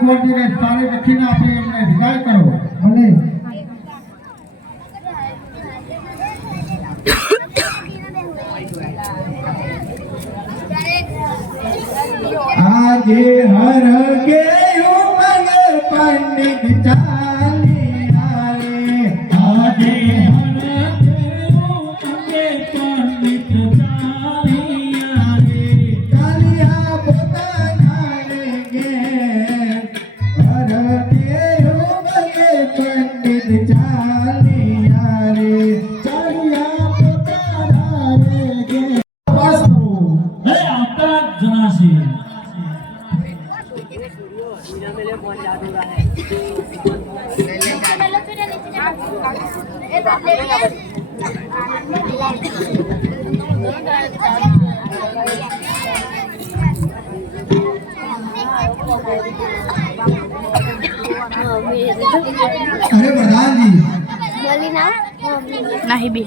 ગોળજીને સારી લખીને આપી એમને વિદાય કરો. ભલે. આજે હર કે ઉમંગ પંડિત ચાલી આવે. આજે હર કે ઉમંગ પંડિત ચાલી આવે. ચાલિયા પોતાના ઘેર હર કે ઉમંગ પંડિત ચાલી આવે. ચાલિયા પોતાના ઘેર. અરે આવતા જણાશે अरे प्रधान जी बोली ना नहीं भी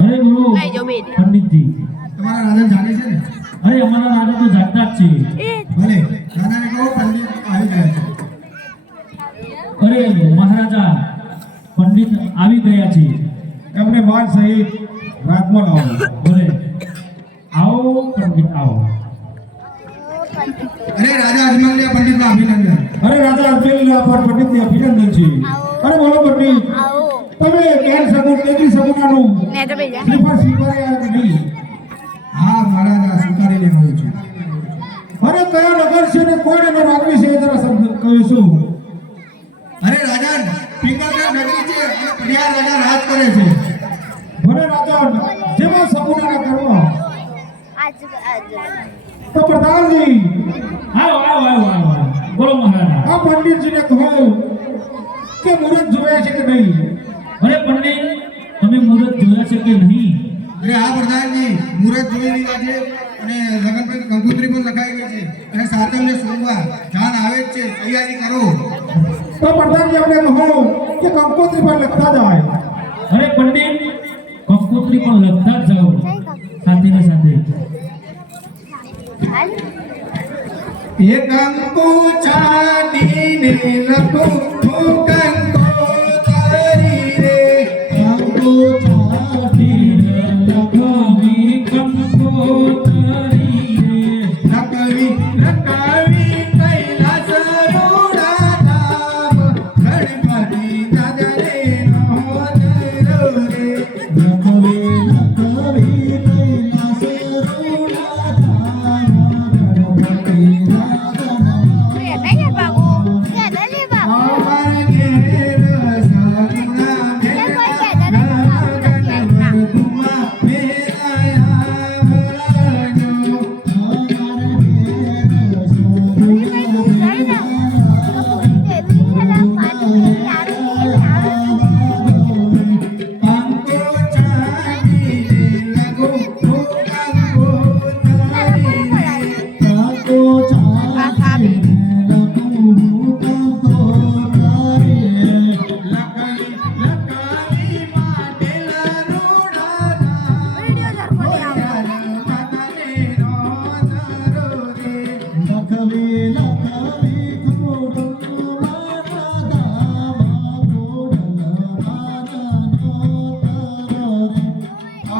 અરે બોલો जो भी પંડિતજી તમારા રાજા જાણે છે ને? અરે અમારા રાજા તો જાગતા જ છે. ભલે રાજાને કહો પંડિત આવી ગયા છે. અરે મહારાજા પંડિત આવી ગયા છે. એમને માન સહિત રાજમાં લાવો. બોલે આવો પંડિત આવો. અરે રાજા અજમલને પંડિતનો અભિનંદન. અરે રાજા અજમેલ પર પંડિતને અભિનંદન છે. અરે બોલો પંડિત आओ તમે કેમ સગુણ તેજી સગુણાનું मैं तो भेजा શ્રીફળ સ્વીકાર્યા કે નહીં? હા મહારાજા સ્વીકારી લેવું છે. અરે કયો નગર છે ને કોણ એનો રાજવી છે એ જરા શબ્દ કહીશું. અરે રાજા પિંગલગઢ નગરી છે અને પડિયાર રાજા રાજ કરે છે. ભલે રાજા જેમાં સગુણાના કર્મ. आज आज તો પ્રધાનજી આવો આવો આવો આવો બોલો મહારાજા. આ પંડિતજીને કહો કે મુહૂર્ત જોયા છે કે નહીં? અરે પંડિત તમે મુહૂર્ત જોયા છે કે નહીં? અરે હા પ્રધાનજી મુહૂર્ત જોઈ લીધા છે અને લગ્ન પર કંકોત્રી પણ લખાઈ ગઈ છે અને સાતમને સોમવાર જાન આવે જ છે. તૈયારી કરો. તો પ્રધાનજી અમને કહો કે કંકોત્રી પર લખતા જાય. અરે પંડિત કંકોત્રી પર લખતા જ જાઓ સાથે ને સાથે. એક અંકુ ચાંદીને લખો હું કંકોત્રી રે. કંકો છાતીને લખાવી કંકોત્રી રે. લખવી લખવી કૈલાસ રૂડા ધામ ગણપતિ દાદરે નો દરો રે. લખવી લખવી કૈલાસ રૂડા ધામ ગણપતિ દાદાના. नहीं है बाबू क्या नहीं बाबू અમાર ઘેર સગુણા ભેટના ગણપતુમાં મેલાયા ભરજો. અંકો ચાંદીને લખો હું કંકોત્રી રે. કંકો છાતીને લખવું કંકોત્રી રે. લખવી લખવી માટેલા રૂડા ધામ દાદાને નો દરો રે. લખવી લખવી ખોડલમાના ધામ ખોડલમાનાનો તારો રે.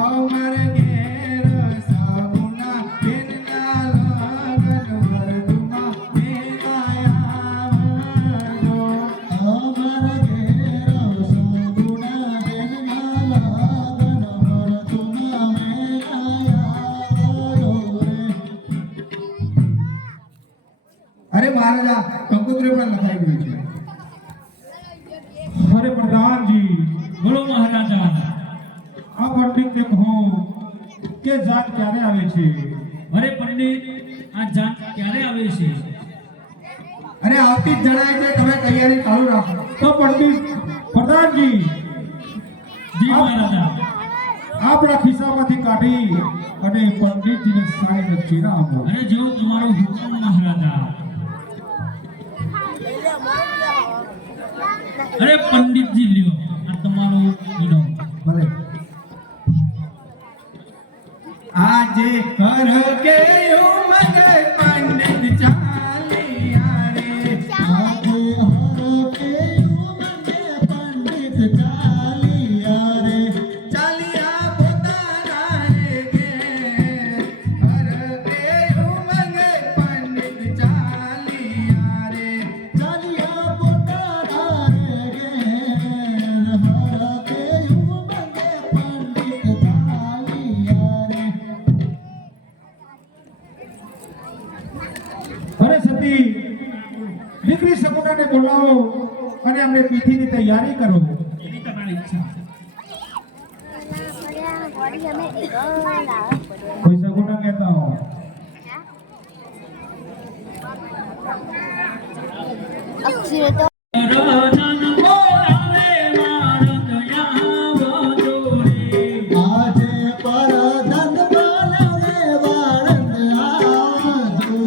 અમર ઘેર સગુણા ભેટના લગન વર્તુમાં મેલાયા ભરજો. અમારા ઘેર સગુણા બેનના લગન વર્તુમાં મેલાયા રો રે. અરે મહારાજા કંકોત્રી પર લખાઈ ગયું છે. અરે પ્રધાનજી બોલો મહારાજા આ પંડિતને કહો કે જાત ક્યારે આવે છે? અરે પંડિત આ જાત ક્યારે આવે છે? અરે આવતી જ જણાય છે. તમે તૈયારી ચાલુ રાખો. તો પંડિત પ્રધાનજી જી મહારાજા આપણા ખિસ્સામાંથી કાઢી અને પંડિતજીને સાઈ વચ્ચે ના આપો. અરે જો તમારો હુકમ મહારાજા. અરે પંડિતજી લ્યો આ તમારો ઈનો. ભલે આજે કર કે ઉમંગ પંડિત ચાલી આવે. જલ્દી દીકરી સગુણાને બોલાવો અને અમને પીઠીની તૈયારી કરો એવી તમારી ઈચ્છા કોઈ સગુણા કહેતા હો અક્ષર તો આજે પરધન બોલાવે વાળંદ આવજો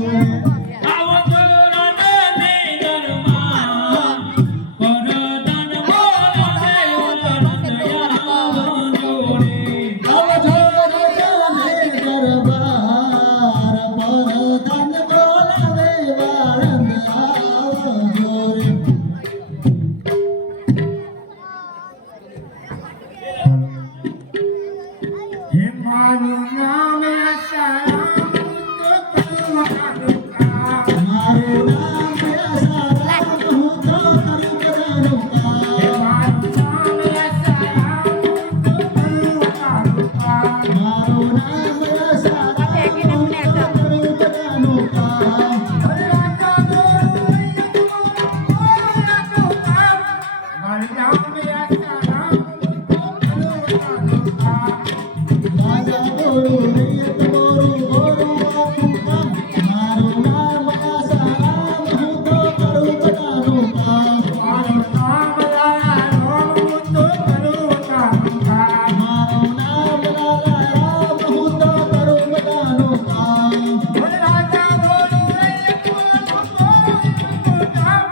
આવજો રજાને દરબાર પરધન બોલાવે વાળંદ આવજો હે મારું નામ આસારામ તો કરવાનું કામ મારું નામ આસારામ હું તો કરવાનું કામ હે મારું નામ આસારામ તો કરવાનું કામ મારું નામ આસારામ હું તો કરવાનું કામ રાજા મારું નામ આસારામ રાજા બોલો રૈયત બોલો બોલો આપું કામ મારું નામ આસારામ હું તો કરું બધાનું કામ મારું નામ રામ હું તો કરું બધાનું કામ મારું નામ રામ હું તો કરું બધાનું કામ રાજા બોલો રૈયત બોલો બોલો કામ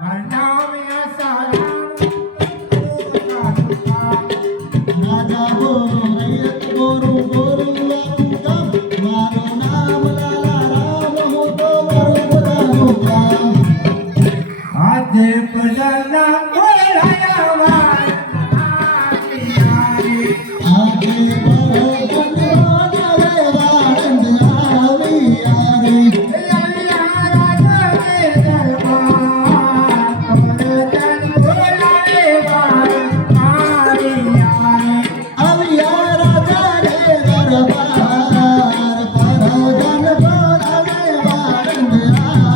મારું નામ આસારામ રાજા બોલો રૈયત બોલો બોલો આપું કામ મારું નામ રામ હું તો કરું બધાનું કામ આજે પ્રજાના બોલાયા આજે બરોબર બોલાવે વાળંદ આવી આવી રાજા ને દરબાર પ્રજાન બોલાવે વાળંદ આવી આવી રાજા ને દરબાર પ્રજાન બોલાવે વાળંદ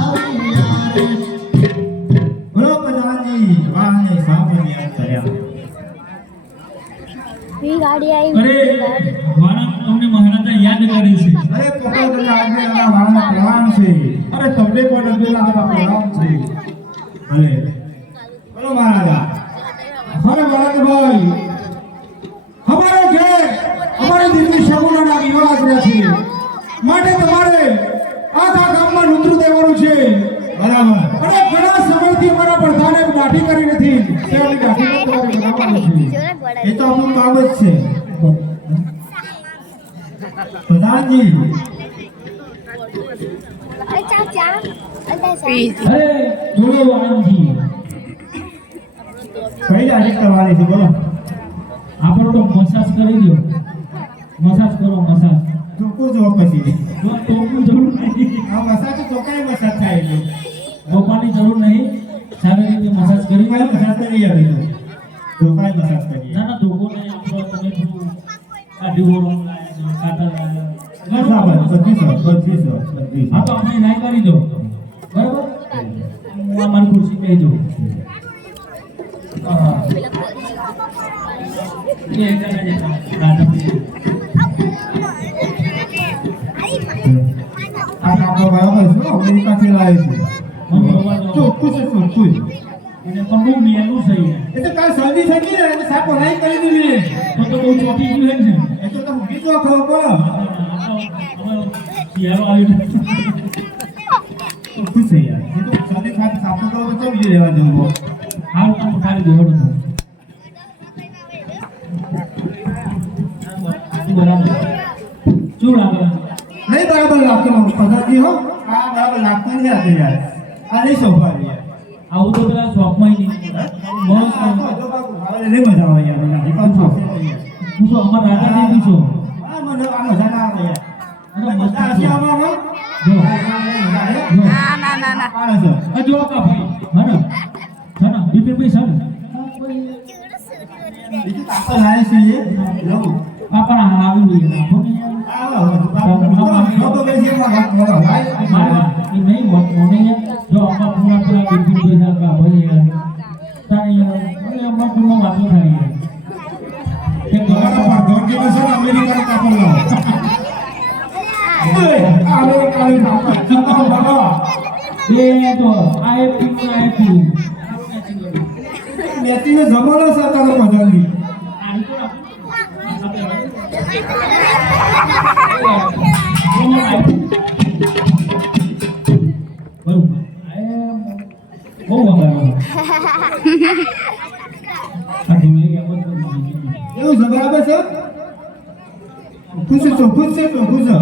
આવી આવી બોલો પ્રધાનજી વાહને સાંભળી કર્યા વી ગાડી અરે આવી વાળા તમને મહારાજા યાદ કરે છે અરે પોપટલાલ આજે આ વાળા પ્રણામ છે અરે તમને પણ અબ્દુલ્લા પ્રણામ છે ભલે બોલો મહારાજા અરે વરદભાઈ અમારો ઘેર અમારી દીકરી સગુણાના વિવાહ છે માટે તમારે આખા ગામમાં નૂતરું દેવાનું છે બરાબર અને ઘણા સમયથી અમારા પ્રધાને દાઢી કરી નથી તેની દાઢી તમારે બનાવવાની છે એ તો આપણું કામ જ છે પ્રધાનજી ચાચા અરે બોલો વાણંદજી કઈ તારીખ કરવાની છે બોલો આપણો તો મસાજ કરી દો મસાજ કરો મસાજ ચોખ્ખું જો પછી જો ટોપનું જરૂર નહીં આ મસાજ તો ચોખ્ખાઈ મસાજ થાય એટલે રોકવાની જરૂર નહીં સારી રીતે મસાજ કરી કઈ મસાજ કરી આવે તો ચોખ્ખાઈ મસાજ કરીએ ના ના ધોકો નહીં આપણો તમે થોડું કાઢી ઓળો કાટર બરાબર 2500 હા તો આપણે નાઈ કરી દો બરાબર હું આ મારી ખુરશી કહી દઉં હા એ એકલા જ રાજા આ આપણો બરાબર છે અમેરિકાથી લાવે છે ચોખ્ખું છે ચોખ્ખું એને પણ બહુ મેલું છે એ તો કાલ સર્દી થઈ ગઈ ને એટલે સાપ બનાઈ કરી દીધી તો બહુ ચોટી ગયું છે ને એ તો તમે કીધું ખબર પડે શિયાળો આવ્યો ચોખ્ખું છે યાર એ તો સર્દી ખાતે સાપ તો બચાવ બીજે રહેવા જવું હાલ તમે ખાલી દોડો તો બરાબર શું લાગે નહીં બરાબર લાગતો પધારજી હો આ બરાબર લાગતો નથી આજે યાર આ નહીં શોભા યાર આવું તો પેલા શોપમાં નહીં બહુ નહીં મજા આવે યાર મને પણ શોખ છે હું તો અમારા રાજા દેવી છું આ મને આ મજા ના આવે યાર અને મસ્ત મજા છે. આવશે આમાં જો ના ના ના ના આ છે આ જો કાપી હે ને બીપી પી છે ને બીજું કાપડ લાવે છે એ લઉં પાપા આવી ગઈ નાખો ને આ બાપુ બેસી માં વાત કરો ભાઈ મારા એ નહીં મોને પૂરા પૂરા બિલકુલ પૈસા કા ભાઈ યાર તારે યાર અરે અમાર પૂર્ણ વાતો થાય યાર કે તમારા પર ધોરજીમાં છે ને અમેરિકાનો કાપડ લાવો. આલે કાલે બાબા એ તો આ એક ટીમ મેચીનો જમાનો છે તારો પધારી. એવું છે બરાબર છે? પૂછો ખુશ છે તો પૂછો.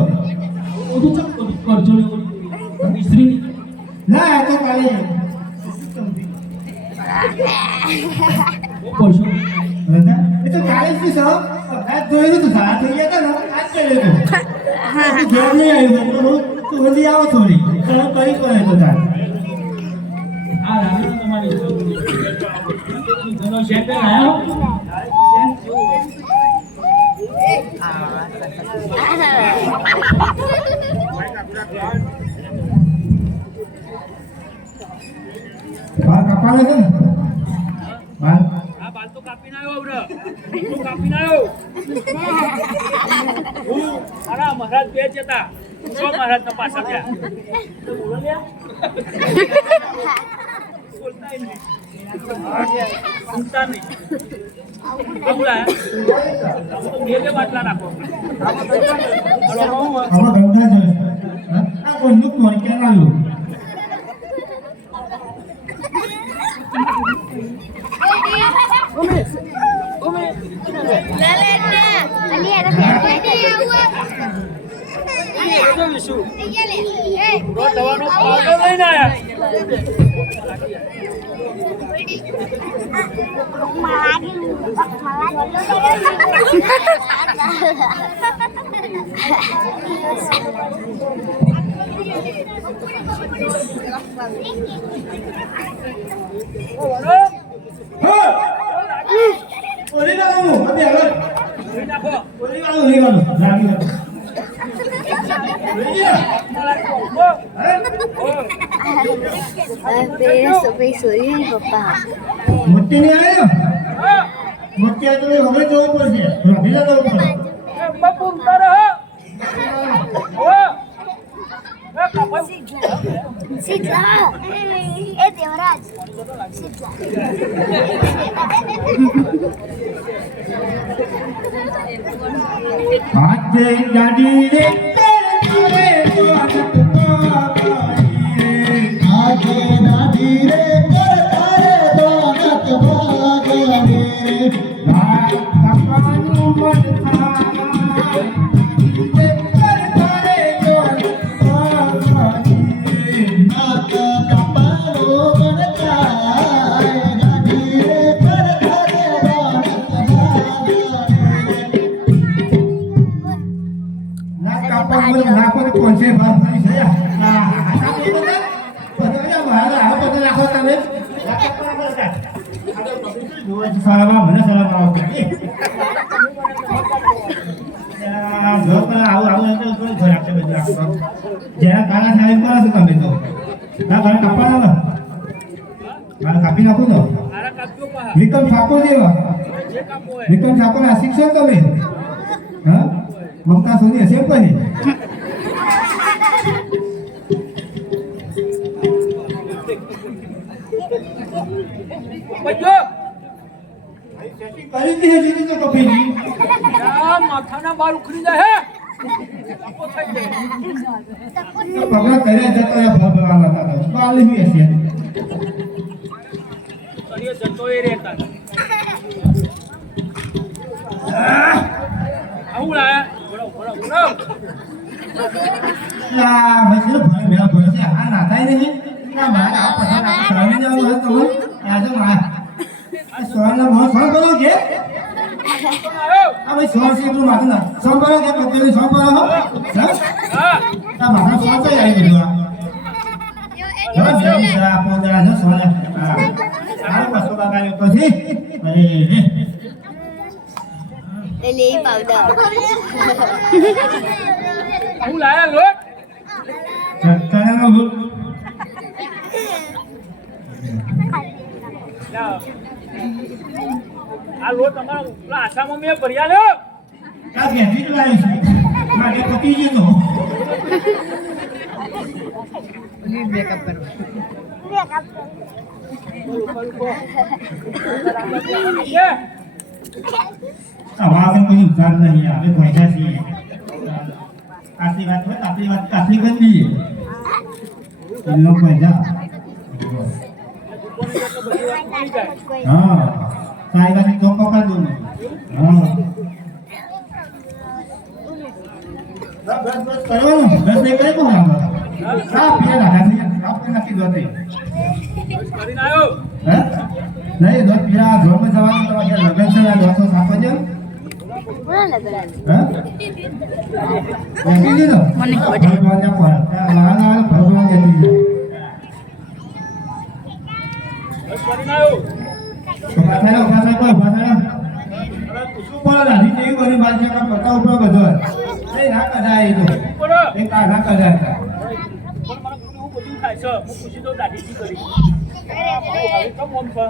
ના આ તો કાલે એ તો કાલે જ છે. આ જોયું તો સારા થઈ ગયા હતા ને આજ કર્યો તો ઘેર નહીં આવ્યું તું હજી આવો થોડી ચાલો કરી કરે તો તાર બાલ કપાલે છે ને બાલ બાલ તો કાપીને આવ્યો બ્રો તું કાપીને આવ્યો અરે મહારાજ બે જતા સો મહારાજ ના પાછા ગયા બોલતા નહીં બે બાટલા નાખો આમાં ગંગા છે આ કોઈ લુક મોરી કે ના લુક Ali ada દવાનો પાવડર લઈને આયા ઓલી લાવો અબે હવે નાખો ઓલી લાવો લાવી papa. મોટી નહીં આવ્યો મોટી આ તો હવે જોવું પડશે રફીલા જવું પડે બાપુ તારે Sidla. Devraj. Sidla. હાથે ગાડી રે કરે તો આદત પાઈ હાથે ગાડી રે કરે તો આદત પાઈ ભાઈ કપાનું મન થાય કોન્સે ભાર થઈ છે હા હા પતંગ મારા આ પતંગ નાખો તમે સારા મને સારા આવો જો પણ આવું તો કોઈ ખરાબ છે બધું જેના કાના થાય કરો છો તમે તો ના ઘરે કાપવા ના મારે કાપી નાખો તો આરા કાપ્યો પા વિક્રમ ઠાકોર જેવા જે કાપો હે વિક્રમ ઠાકોર આ શિક્ષક તમે હા મમતા સોની હશે પછી બજો કરી દી હજી તો કપીની આ માથાના બાલ ઉખડી જાય હે કાપો થઈ જાય પગલા કર્યા જતો એ ભગવાન હતા તો કાલે બી હશે કરીએ જતો એ રહેતા આવું લાયા બોલો લા ભાઈ ભલે મેલા ભલે છે આ ના થાય નહીં ના મારા આ પઠા ના સરાવી જાવ હે તમે આજે માર આ સોના મો સોન કરો કે આ ભાઈ સોન છે તું માથે ના સોન કરો કે પત્તે સોન કરો હો હા આ મારા સોન તો આવી ગયો જો જે આ પોદરા જો સોના આ પાછો બગાડ્યો પછી અરે Lily powder. આવું લાયા લોટ ચક્કરનો ભૂત આ લોટ તમારા પેલા આશામાં મેં ભર્યા લ્યો. આ ઘેરથી જ લાવ્યો છું. મારે પતી ગયો તો. કે આ વાસણ કોઈ ઉધાર નહીં. આપણે પૈસા છીએ. આટલી વાત હોય તો આપણી વાત આટલી કરી દઈએ. એનો પૈસા. હા. સારી વાત તો પકડ દો. હા. બસ કરવાનું. બસ નહીં કરે કોણ આમાં? સાફ પીએ રાખા છે. સાફ કરી નાખી દો તે. કરીને આવ્યો. હે? નહીં દોત પીરા ઘરમાં જવાનું તમારે લગન છે આ દોસ્તો સાફ કરજો. કોના લગન? હે? લગી લીધો? મને ભગવાનના પર. લાલા ભગવાન જતી છે. બસ કરીને આવ્યો. ઉભા થાય કોઈ ઉભા થાય. શું બોલો દાદી જેવી બધી વાત છે કે પતા ઉપર બધો. એ ના કદાય એ તો. ઉપર એ કા ના કદાય. પણ મને હું બધું થાય છે. હું પૂછી દઉં દાદી શું કરી. કેમ મન પર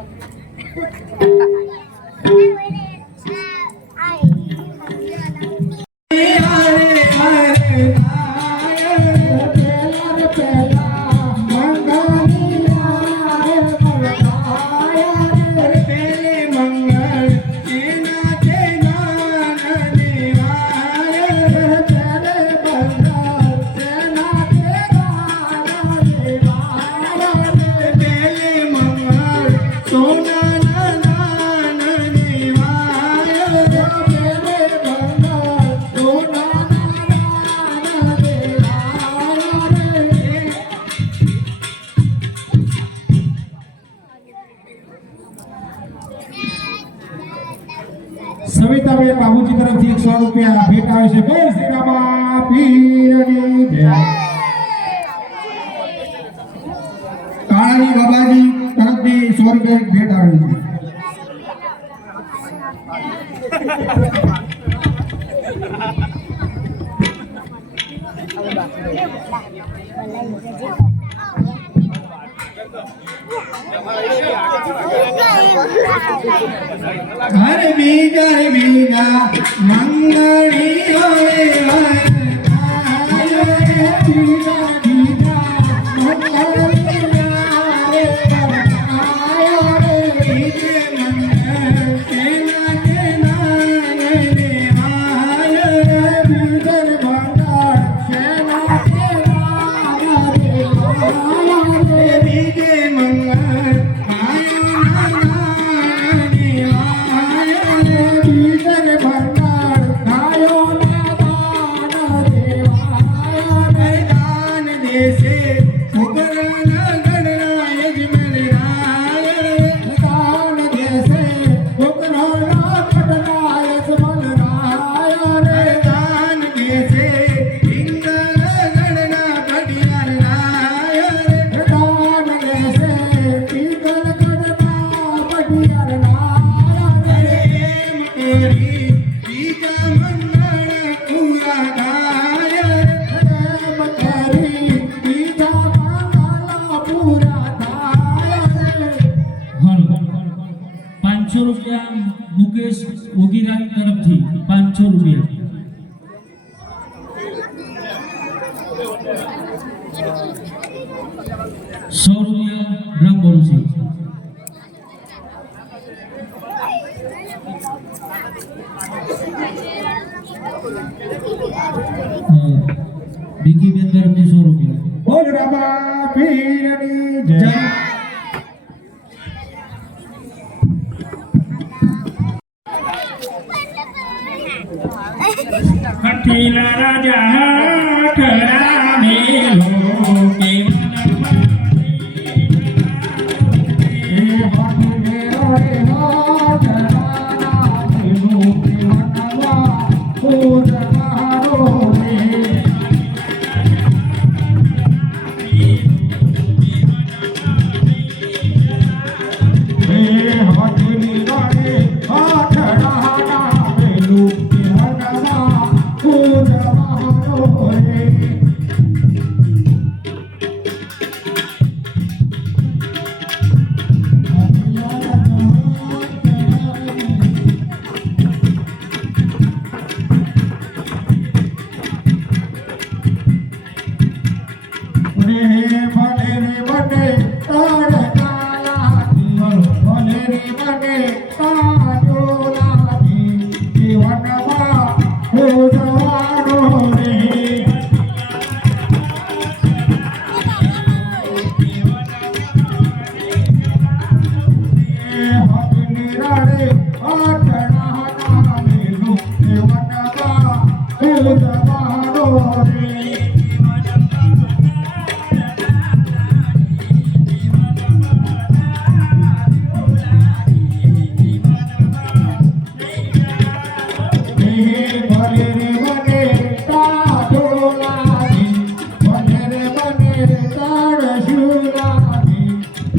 સવિતાબેન બાબુજી તરફથી 100 રૂપિયા ભેટ આવે છે. બોલ શ્રી રામા પીરની જય. કાળાની બાબાજી તરફથી 100 રૂપિયા ભેટ આવે છે. ઘર બીજા મંગળી હોય મુકેશ ઓગીરા તરફથી 500 રૂપિયા. ₹100 રંગ બોલું છું. દીકરી બેન તરફથી 100 રૂપિયા. બોલ રામા પીરની જય. કટીલા રાજા ખરા મેલો Oh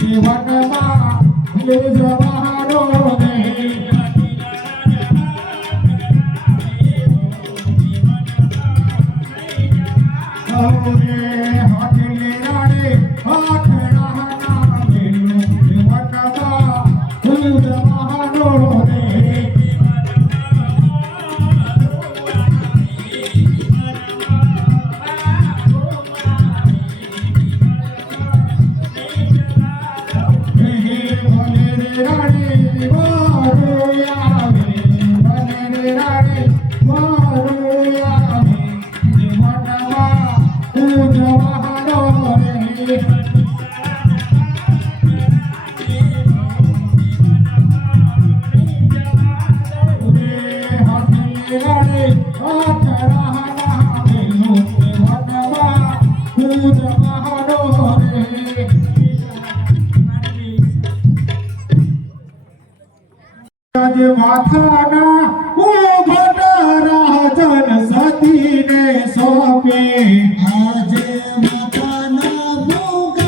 જીવનમાં ઉજવારો રે માથાના ઉઘોટા રાજન સતીને સોંપે આજે માતાના મુગટ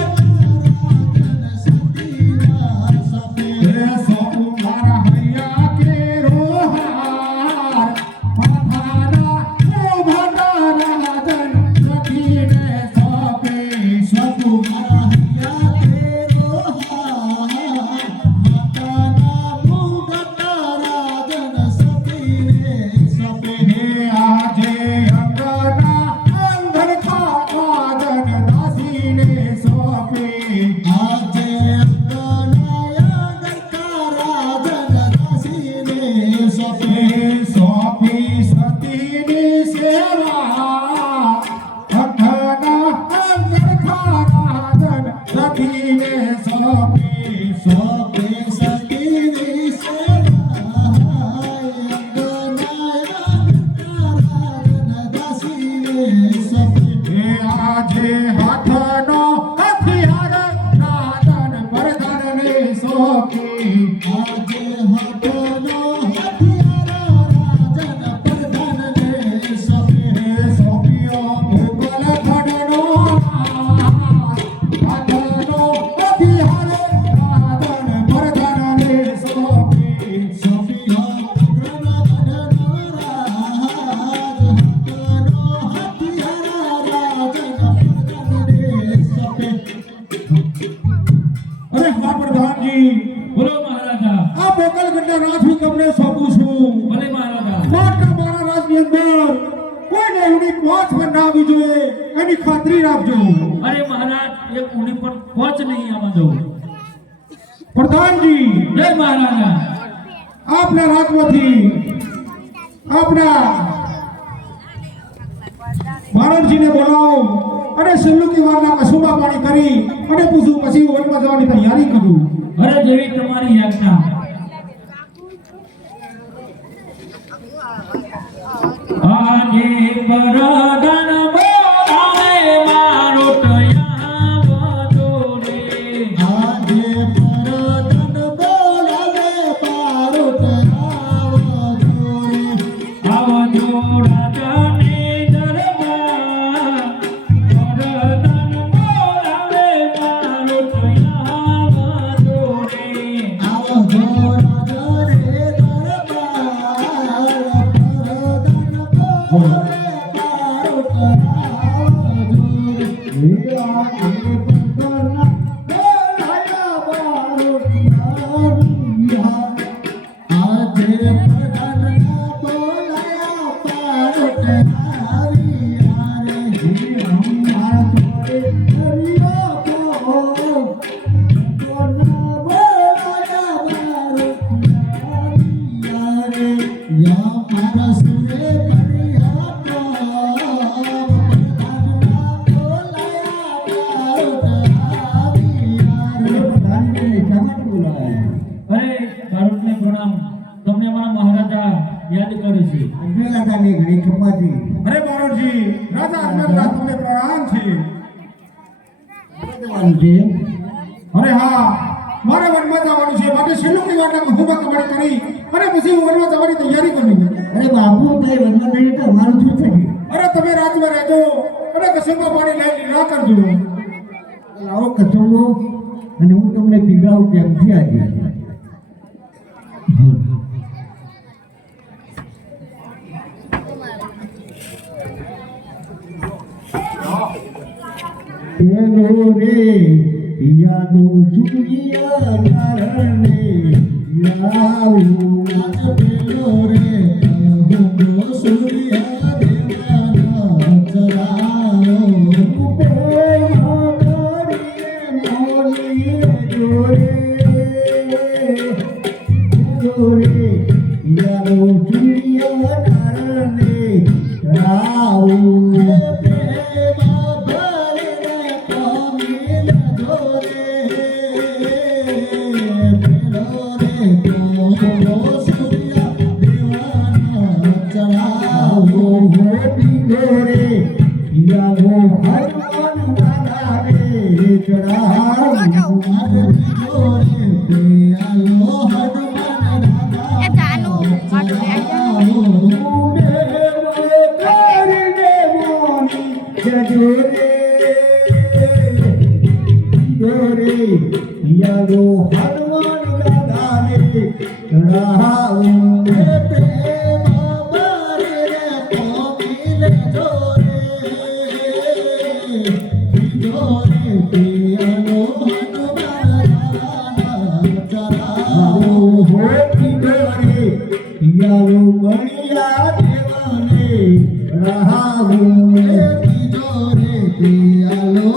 રાજન સતીના સપે સોપું મારા હૈયા કે રોહાર માથાના ઉઘોટા રાજન સતીને સોંપે સપુ મારા હૈયા તેરો હાર માતાના મુગટ રાજન સતીને સપે હે આજે અંગના અંધર ખાવાદન દાસીને સોંપે આજે અંગનાયા ગરકા રાજન દાસીને સપે સોંપી સતીની સેવા અઠના અંધર ખાવાદન સતીને સોંપી સોપે સતીની સેવા અંગનાયા ગરકા રાજન દાસીને સપે હે આજે હાથનો હથિયાર નાદન વરદાનને સોંપી આજે હાથનો હથિયાર રાજન પ્રધાનને સપે સોંપ્યો મુગલ ખડનો હાથનો હથિયાર નાદન વરદાનને સોંપી સફિયા ગ્રનગઢનો રાજ હાથનો હથિયાર રાજન પ્રધાનને સપે અરે હા પ્રધાનજી બોલો મહારાજા આ બોકલગઢના રાજ હું તમને સોંપું છું ભલે મહારાજા માત્ર મારા રાજની અંદર કોઈને એની પહોંચ પર ના આવી જોઈએ એની ખાતરી રાખજો અરે મહારાજ એક ઊંડી પણ પહોંચ નહીં આવવા દઉં પ્રધાનજી જય મહારાજા આપના રાજમાંથી આપના માનવજીને બોલાવો અને સિલ્લુકી વારના કસુબા પાણી કરી અને પૂછું પછી વનમાં જવાની તૈયારી કરું અરે જેવી તમારી યાજ્ઞા આજે પરગણ બોલાવે મારો તયા વધોરે આજે પરદન બોલાવે પારુત આવજોરે આવજો રાજાને દરબાર પરગણ બોલાવે મારો તયા વધોરે આવજો રાજને દરબાર પરદન બોલાવે પારુત આવજોરે આજે પંતરના બોલાયા પારુત આવ્યા આજે પ્રધાનના બોલાયા પારુત આવ્યા રે હમારા જોડે હરિયો કો કોના બોલાયા પારુત આવ્યા રે યા મારા સુરે પરિયા કો પ્રધાનના બોલાયા પારુત આવ્યા રે પ્રધાનને શા બોલાયા અરે ભારતને પ્રણામ તમને અમારા મહારાજા યાદ કરે છે અગ્નિલાતાની ઘણી ખંભાતી અરે માનવજી રાજા અજમેરના તમને પ્રણામ છે જવાનું છે અરે હા મારે વનમાં જવાનું છે માટે સિલ્લુકી વારના કસુબા કમાણી કરી અને પછી હું વનમાં જવાની તૈયારી કરી અરે બાપુ ભાઈ વનમાં જઈએ તો અમારું શું થશે અરે તમે રાજમાં રહેજો અને કસુબા પાણી લઈ લીલા કરજો લાવો કચોળો અને હું તમને પીવડાવું કેમથી આજે પેલો રે પિયાનો જુનિયા કારણે લાવું આજ પેલો રે કહો સૂર્યા દેવાના ચરાવો પ્રેમ કરીએ મોની જોરે પિયાનો જુનિયા કારણે લાવું એ ચાનું માટું લે યારો હનુમાન દાદાને ચડાવું પ્રેમ બારે કોમિલ જોરે પિયાનો હનુમાન દાદાને ચડાવું હોતી ગરે યારો મણિયા દેવાને ચડાવું જોરે પિયાનો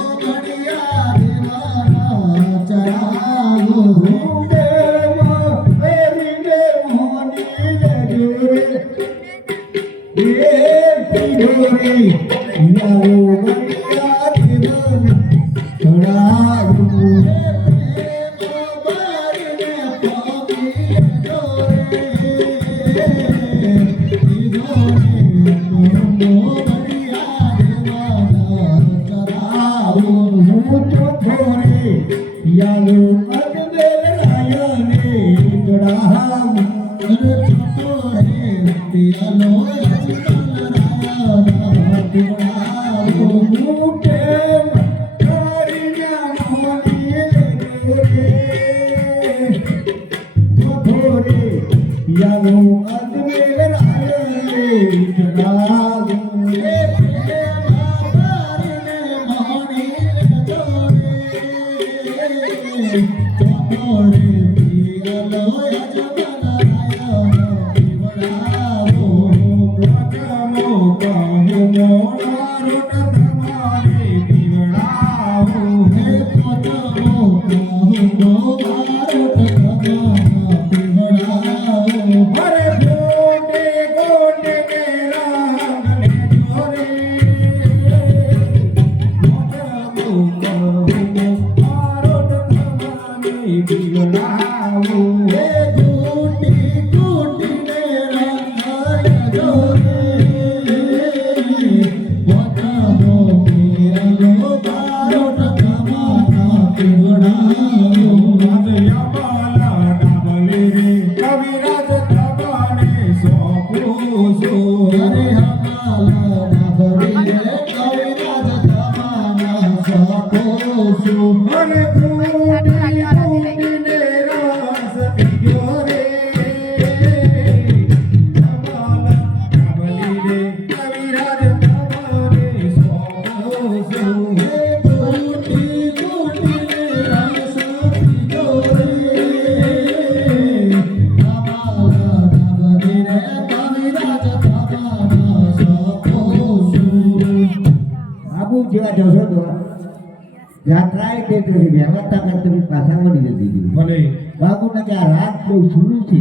યાત્રાએ કે વ્યવસ્થા કરતા તમે પાછા મળી જતી ભલે બાબુને કે આ રાત બહુ શુરુ છે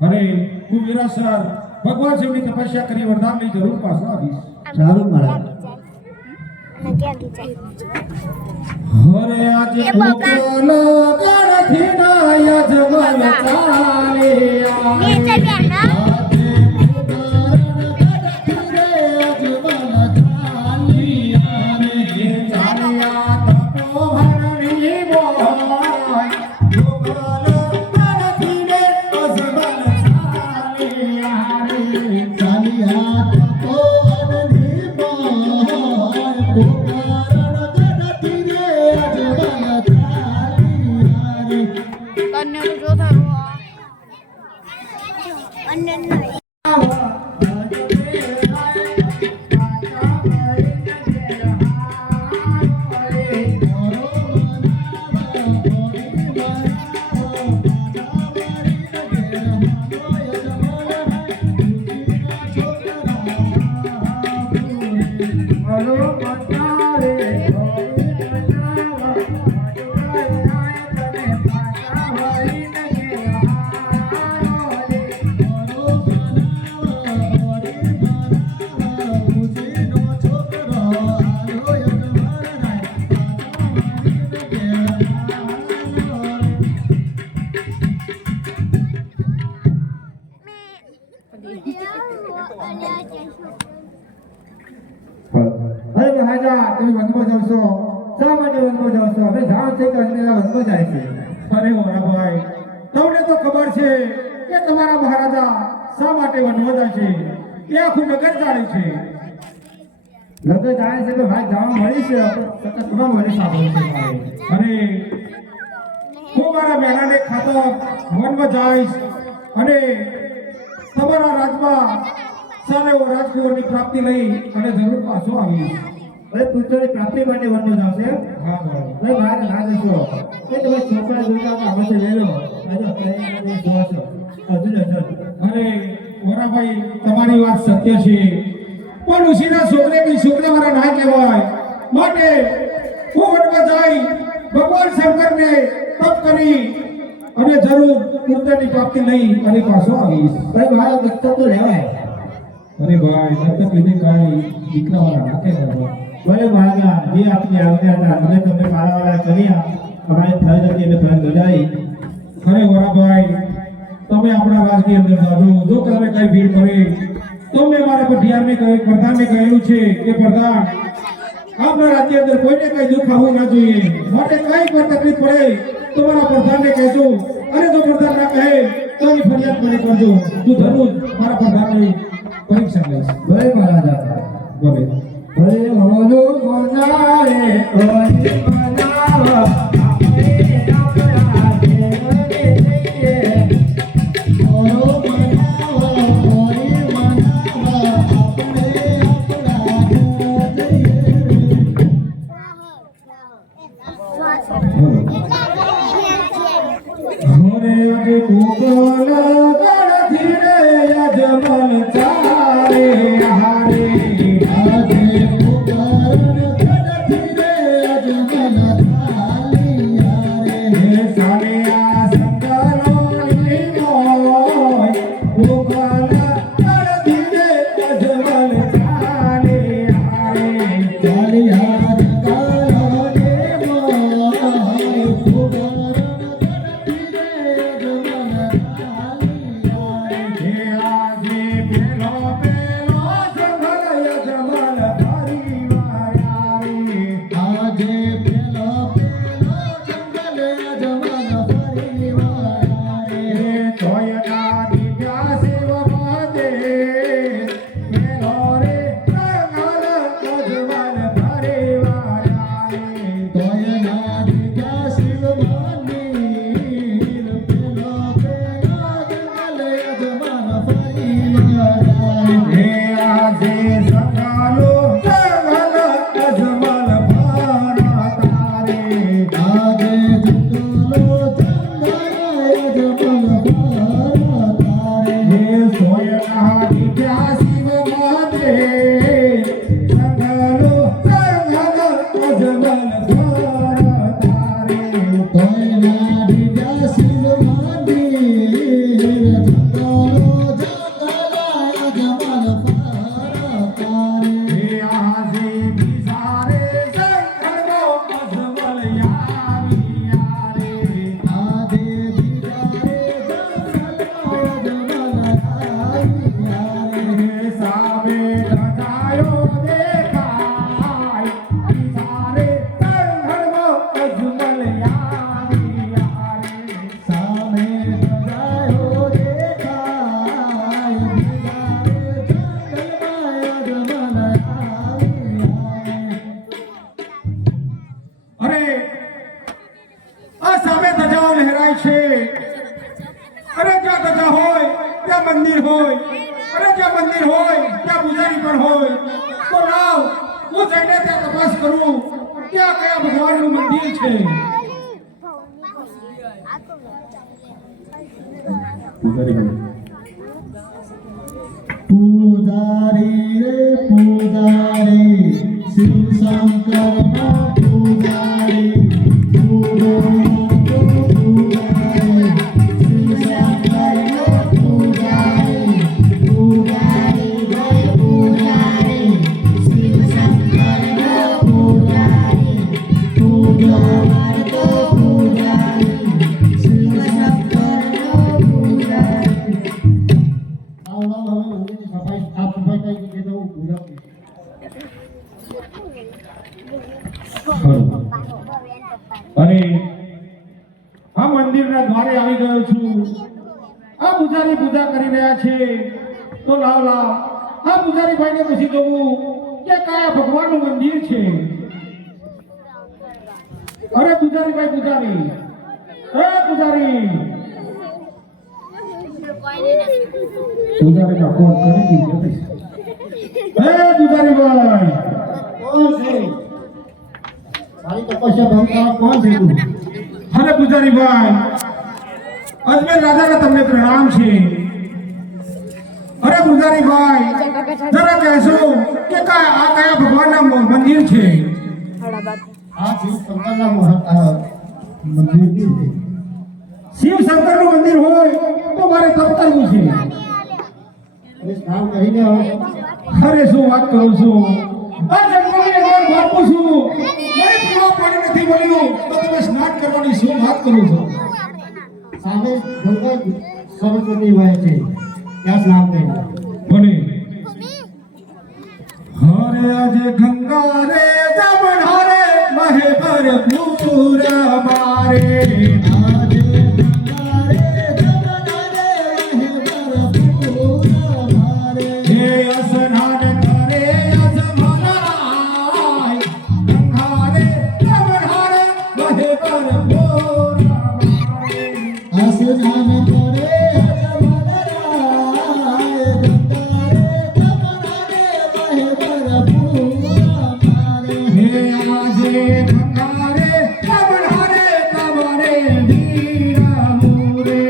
અરે તું વિરાસર ભગવાન શિવની તપસ્યા કરી વરદાન લઈ જરૂર પાછો આવીશ સારું મારા હરે આજે કોકલો ગણથી ના યજમન ચાલે નીચે બેઠા અન્યનું જો થયું અન્ય નહીં અરે મહારાજા તમે વનમાં જાવ છો શા માટે વનમાં જાવ છો અમે જાણ છે કે અજમેરા વનમાં જાય છે અરે મોરાભાઈ તમને તો ખબર છે કે તમારા મહારાજા શા માટે વનમાં જાય છે એ આખું નગર જાણે છે લગન જાય છે તો ભાઈ જાણ મળી છે સતત તમામ મને સાંભળ્યું છે મારે અને હું મારા મહેલાને ખાતર વનમાં જઈશ અને તમારા રાજમાં સામે રાજકુંવરની પ્રાપ્તિ લઈ અને જરૂર પાછો આવીશ. અરે પુત્રની પ્રાપ્તિ માટે વનમાં જાવ છે હા બરાબર. અરે બહાર ના જશો એ તમે છોકરા જોતા આમાંથી લઈ લો આજે અત્યારે જોવા છો હજુ અરે મોરાભાઈ તમારી વાત સત્ય છે પણ ઉસીના છોકરે બી છોકરા મારા ના કહેવાય માટે હું વનમાં જઈ ભગવાન શંકરને તપ કરી અને જરૂર પુત્રની પ્રાપ્તિ લઈ અને પાછો આવીશ. અરે મારા દત્તક તો લેવાય અરે ભાઈ દત્તક લીધે કાંઈ દીકરા વાળા નાખે બરાબર. ભલે મહારાજા જે આપની આજ્ઞા હતા મને તમે મારા વાળા કર્યા અમારી ફરજ હતી એટલે ફરજ બજાવી અરે વરાભાઈ તમે આપણા રાજની અંદર જાજો જો તમે કઈ ભીડ પડે તો મેં મારા પટિયારને કહ્યું પ્રધાનને કહ્યું છે કે પ્રધાન આપણા રાજ્ય અંદર કોઈને કઈ દુઃખ આવવું ના જોઈએ માટે કઈ પણ તકલીફ પડે તો મારા પ્રધાનને કહેજો અને જો પ્રધાન ના કહે તો એની ફરિયાદ મને કરજો હું જરૂર મારા પ્રધાનની પરીક્ષા લઈશ. ભલે મહારાજા બોલે ભલે મોનો મોનારે ઓય મનાવા આપણે આપણા દેવને જઈએ મોનો મનાવા ઓય મનાવા આપણે આપણા દેવને મોરે આજે કોકોલ ગળથી રે અજમલ ચારે હારે આજે પુકારણ ગઢથી રે અજમલ થાલિયા રે હે સાને આ સંગરોની મોય કોકોલ ગળથી રે અજમલ ચારે હારે ચાલિયા કાળો ને મોય પુકારણ ગઢથી રે અજમલ થાલિયા રે હે આજે પેલો પેલો સંગર અજમલ પરિવાર આવે આજે પેલો પેલો જંગલ અજમલ પરિવાર રે તોયના દિવ્યા શિવ મહાદેવ મેલો રે જંગલ અજમલ પરિવાર આવે તોયના દીધા શિવ મંદિર પેલો પેલો જંગલ અજમલ પરિવાર હે આજે સંગાલો જંગલ અજમલ ભારત રે આજે જંગલો જંગલ જાય છે. અરે જ્યાં ધજા હોય ત્યાં મંદિર હોય, અરે જ્યાં મંદિર હોય ત્યાં પૂજારી પણ હોય. તો લાવ હું જઈને ત્યાં તપાસ કરું ક્યાં કયા ભગવાનનું મંદિર છે. પૂજારી રે પૂજારી શિવ શંકર ના પૂજારી અરે આ મંદિરના દ્વારે આવી ગયો છું. આ પૂજારી પૂજા કરી રહ્યા છે. તો લાવ આ પૂજારી ભાઈને પૂછી જોવું કે કયા ભગવાનનું મંદિર છે. અરે પૂજારી ભાઈ પૂજારી, હે પૂજારી. પૂજારી કા કોણ કરી દીધું? હે પૂજારી ભાઈ કોણ છે? મારી તપસ્યા ભંગ કરવા કોણ છે તું? અરે પૂજારી ભાઈ, અજમેર રાજાને તમને પ્રણામ છે. અરે પૂજારી ભાઈ, જરા કહેશો કે આ કયા ભગવાનના મંદિર છે? આ શિવ શંકરના મંદિર છે. શિવ શંકરનું મંદિર હોય તો મારે તપ કરવું છે. અને સ્નાન કરીને હવે અરે શું વાત કરો છો? આ જંગલની અંદર બાપુ છું, મને પીવા પાણી નથી મળ્યું તો તમે સ્નાન કરવાની શું વાત કરો છો? સામે ગંગા સરસ્વતી વહે છે, ત્યાં સ્નાન કરીને. બોલે હરે આજે ગંગા રે જમણા રે મહે ભરપૂર મારે. આજે ગંગા રે જમના રે મહે ભરપૂર મારે. હે સ્નાન કરે અજમરાય, ગંગા રે જમણા રે મહે ભરપૂર મારે. સ્નાન કરે હે આજે ગંગા રે જમણા રે તમારે વીરા મોરે.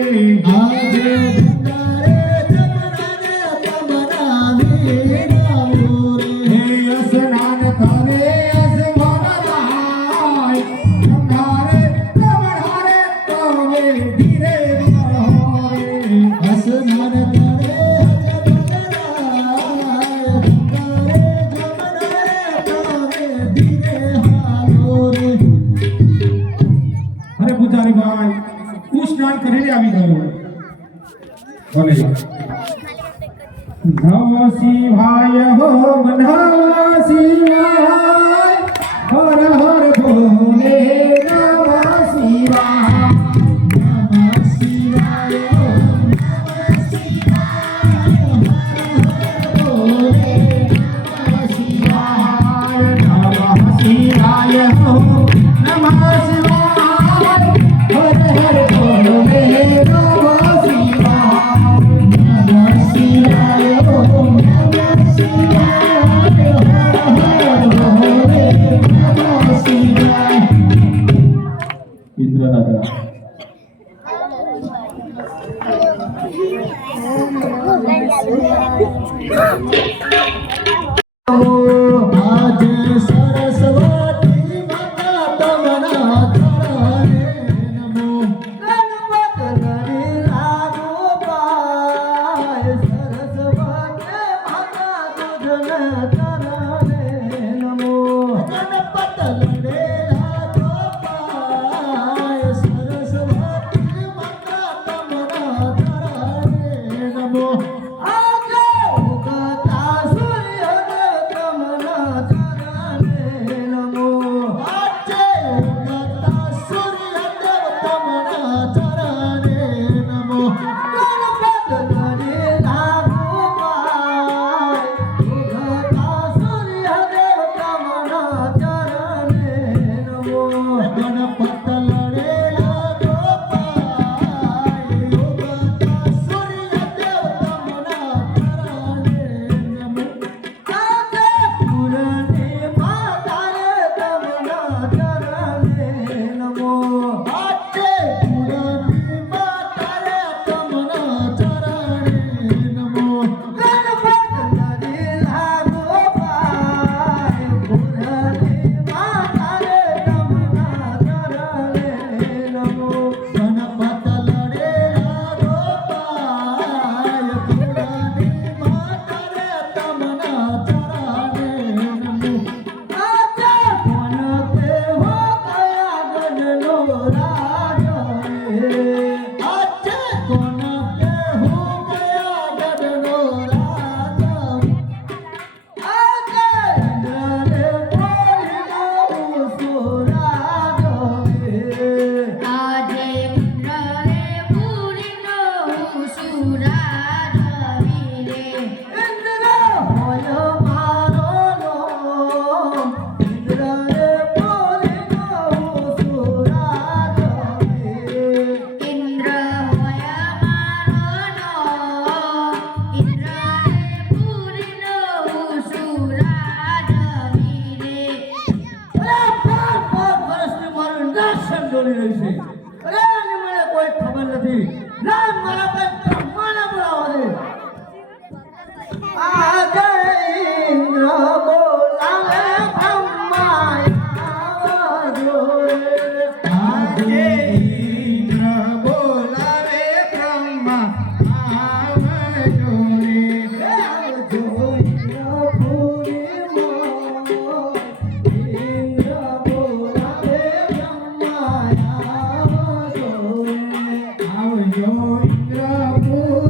હે સ્નાન કરે અજમરાય, ગંગા રે જમણા રે તમે ધીરે મોરે. અરે પૂજારી ભાઈ, હું સ્નાન કરીને આવી ગયો. ભલે નમઃ શિવાય ઓમ નમઃ શિવાય, હર હર ભોલે નમઃ શિવાય. નમઃ શિવાય ઓમ નમઃ શિવાય. નમઃ શિવાય ઓમ નમઃ શિવાય, હર હર ભોલે નમઃ શિવાય. નમઃ શિવાય ઓમ નમઃ શિવાય. હર હર ભોલે નમઃ શિવાય. ઇન્દ્ર રાજા આજે સરસ્વતી માતા તમના ચરણે નમો. ગણપત લડી લાગો પાય, સરસ્વતી માતા તુજને ચરણે નમો. ગણપત લડે લાગો પાય, સરસ્વતી માતા તમના ચરણે નમો. આજે ઉગતા સૂર્યના કોઈ ખબર નથી લાય મારા પાસે બ્રહ્માને બોલાવો દે આજે ઇન્દ્ર બોલાવે બ્રહ્મા આવજો રે આજે ઇન્દ્ર બોલાવે બ્રહ્મા આવજો રે આવજો ઇન્દ્રપુરી ઇન્દ્ર બોલાવે બ્રહ્મા આવજો રે આવજો ઇન્દ્રપુરી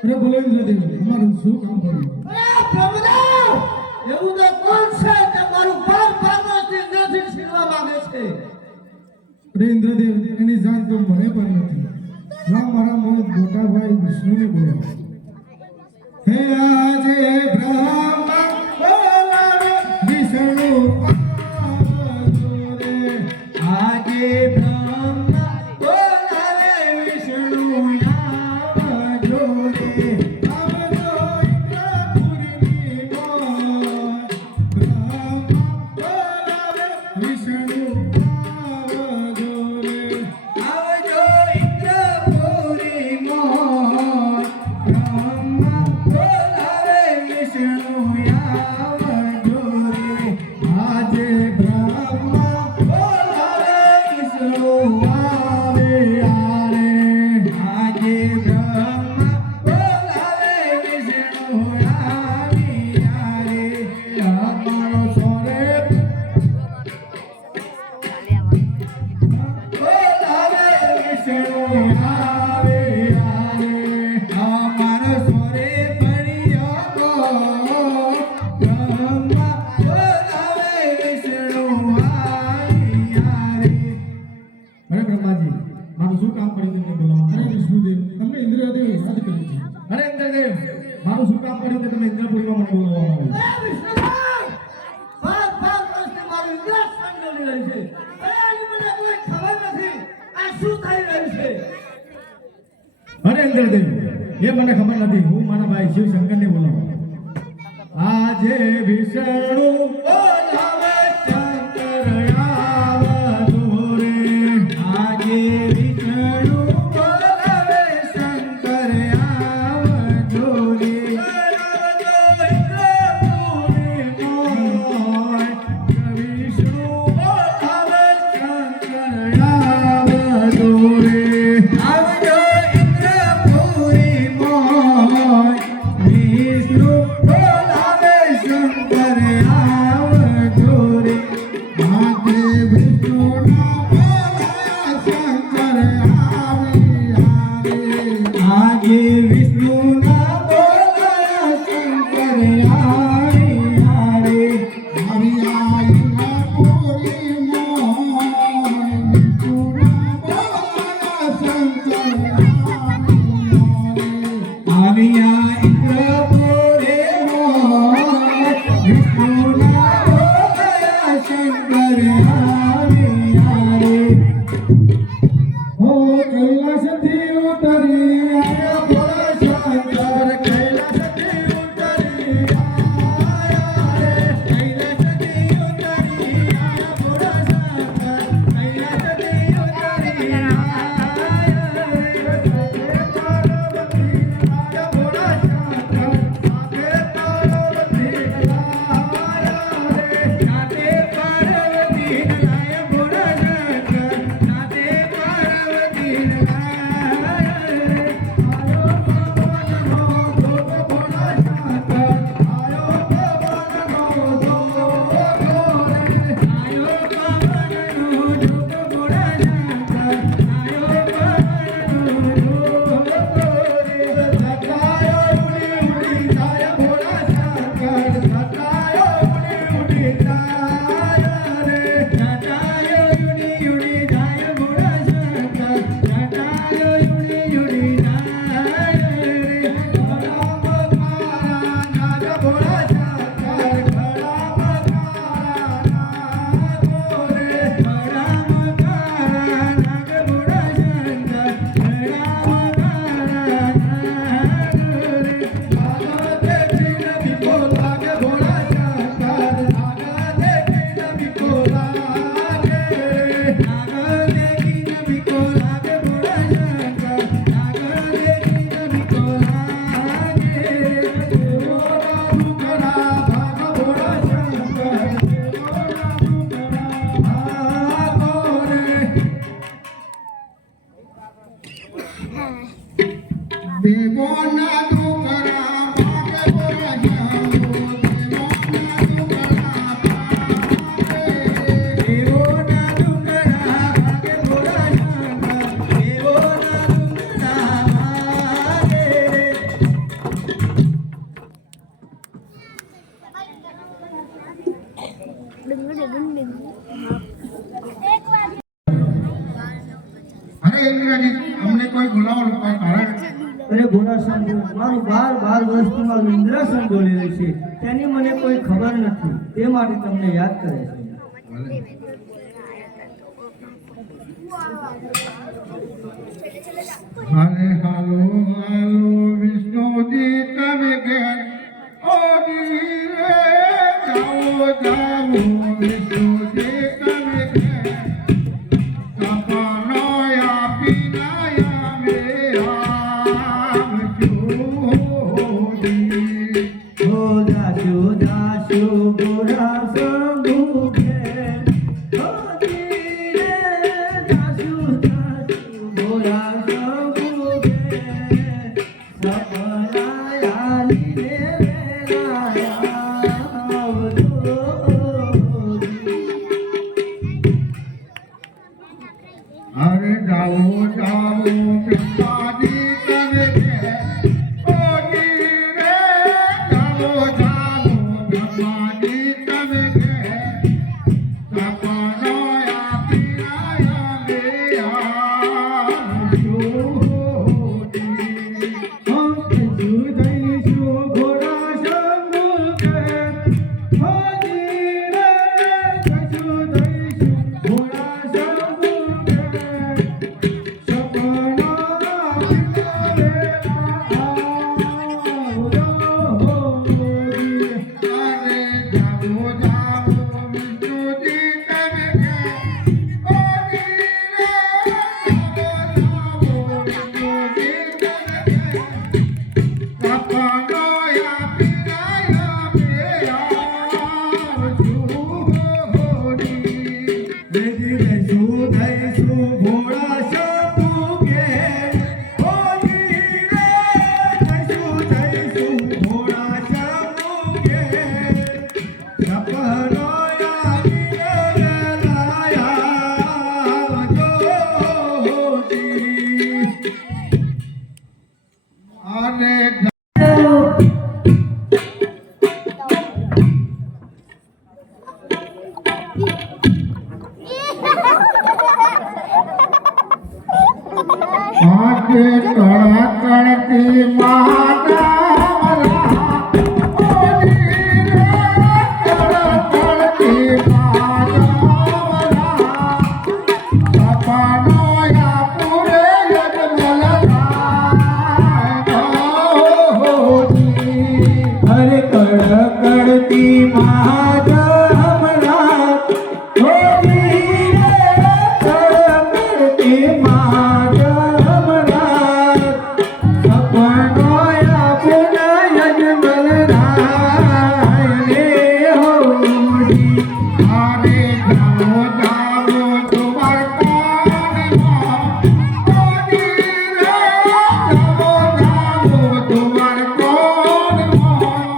અરે બોલો ઇન્દ્રદેવ અમારું શું કામ કર્યું પ્રભુદેવ એવું તો કોણ છે કે મારું પાપ પાપથી નથી છીનવા માંગે છે અરે ઇન્દ્રદેવ એની જાણ તો મને પણ નથી ના મારા મોટા ભાઈ વિષ્ણુને બોલાવો હે આજે બ્રહ્મા બોલાવે વિષ્ણુ આવજો રે આજે બ્રહ્મા બોલાવે વિષ્ણુ આવજો રે આવજો ઇન્દ્રપુરીની મોય બ્રહ્મા બોલાવે વિષ્ણુ આવજો રે આવજો ઇન્દ્રપુરી મોય બ્રહ્મા બોલાવે વિષ્ણુ આવજો રે આજે બ્રહ્મા બોલાવે વિષ્ણુ આવે આરે આજે બ્રહ્મા બોલાવે વિષ્ણુ આવી આરે અમારો સોરે બોલાવે વિષ્ણુ આવે આરે અમારો સોરે પડ્યો બ્રહ્મા બોલાવે વિષ્ણુ આવી આરે અરે બ્રહ્માજી મારું શું કામ પડ્યું તમને બોલાવવાનું અરે વિષ્ણુદેવ તમને ઇન્દ્રદેવ યાદ કર્યું છે અરે ઇન્દ્રદેવ મારું શું કામ પડ્યું કે તમે ઇન્દ્રપુરીમાં મને બોલાવવાનું એ વિષ્ણુદેવ બાર બાર વર્ષથી મારું ઇન્દ્ર સંગલી રહી છે અરે આની મને કોઈ ખબર નથી આ શું થઈ રહ્યું છે અરે ઇન્દ્રદેવ એ મને ખબર નથી હું મારા ભાઈ શિવ શંકરને બોલાવું આજે વિષ્ણુ બોલાવે શંકર આવજો રે આજે વિષ્ણુ બોલાવે શંકર આવજો રે આવજો ઇન્દ્રપુરી મોય વિષ્ણુ બોલાવે શંકર આવજો રે આવજો ઇન્દ્રપુરી મોય વિષ્ણુ બોલાવે શંકર આવજો રે આજે વિષ્ણુના બોલાયા શંકર આવી આવે આજે વિષ્ણુના બોલાયા શંકર આવી આવે આવી આઈના પૂરી મોય વિષ્ણુના બોલાયા શંકર આવી આ ઇન્દ્રપુરે મોય વિષ્ણુના બોલાયા શંકર આવી આવે ઓ કૈલાસથી ઉતરી આયા ભોળા શંકર કૈલાસથી ઉતરી આયા રે કૈલાસથી ઉતરી આયા ભોળા શંકર કૈલાસથી ઉતરી આયા રે પાર્વતી આયા ભોળા શંકર સાથે પાર્વતી આયા રે સાથે પાર્વતી અરે ઇન્દ્રજીત, અમને કોઈ બોલાવવાનું કોઈ કારણ? અરે ભોળા શંભુ, મારું 12 વર્ષથી મારું ઇન્દ્રાસન ડોલી રહ્યું છે, તેની મને કોઈ ખબર નથી, તે માટે તમને યાદ કરે છે. હાલે હાલો હાલો વિષ્ણુજી તમે ઘેર ઓગી રે જાઓ જાઓ વિષ્ણુજી તમે ઘેર સપનો આપી નાયા મે હો દાસુ દાસુ ભોળા શંભુ ઘેર, હો ધીરે દાસુ દાસુ ભોળા શંભુ ઘેર, સપનાયા લીલે વેલાયા આવજો. અરે જાઓ જાઓ બ્રહ્માજી તમે ઘેર ઓગી રે જાઓ જાઓ બ્રહ્માજી તમે ઘેર સપનો આપી નાયા મે આવજો. આકે કળકળતી માતાવલા ઓલી રે કળકળતી માતાવલા સપનો આપુરે યજમલરાય અરે કડકડતી મહાજમલા, હો ધીરે કડકડતી મહાજમલા, સપનો આપુને યજમલરાય ને હોડી. આરે જાઓ જાઓ તુમાર કોનમાં ઓલી રે જાઓ જાઓ તુમાર કોનમાં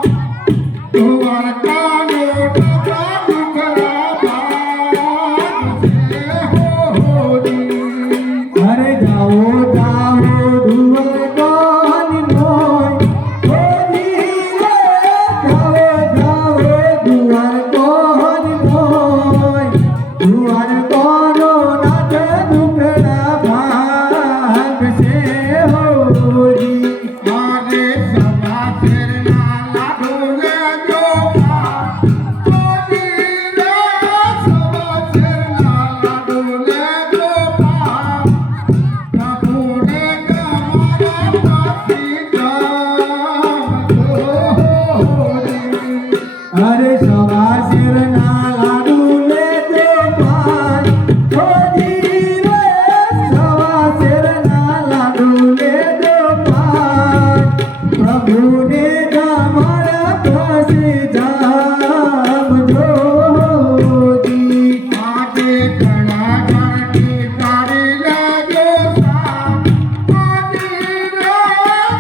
તુમાર કાનો ટકા ટુકડા બાદ છે હોડી. અરે જાઓ જાઓ ધુવર કોની મોય, હો ધીરે જાઓ જાઓ ધુવર કોની મોય, ધુવર કોનો નાથ દુખડા ભાગ છે હોડી. આરે સભા ફેરના લાડુ લેજો ઓલી રે સભા ફેરના લાડુ લેજો પ્રભુને તમારા પાસી જાઓ. અરે સવા શેરના લાડુ લેજો પાય, હો ધીરે સવા શેરના લાડુ લેજો પાય, પ્રભુને તમારા પાસે જામજો હોજી. આજે ઘણા ઘણી કાઢી લેજો સા ઓલી રે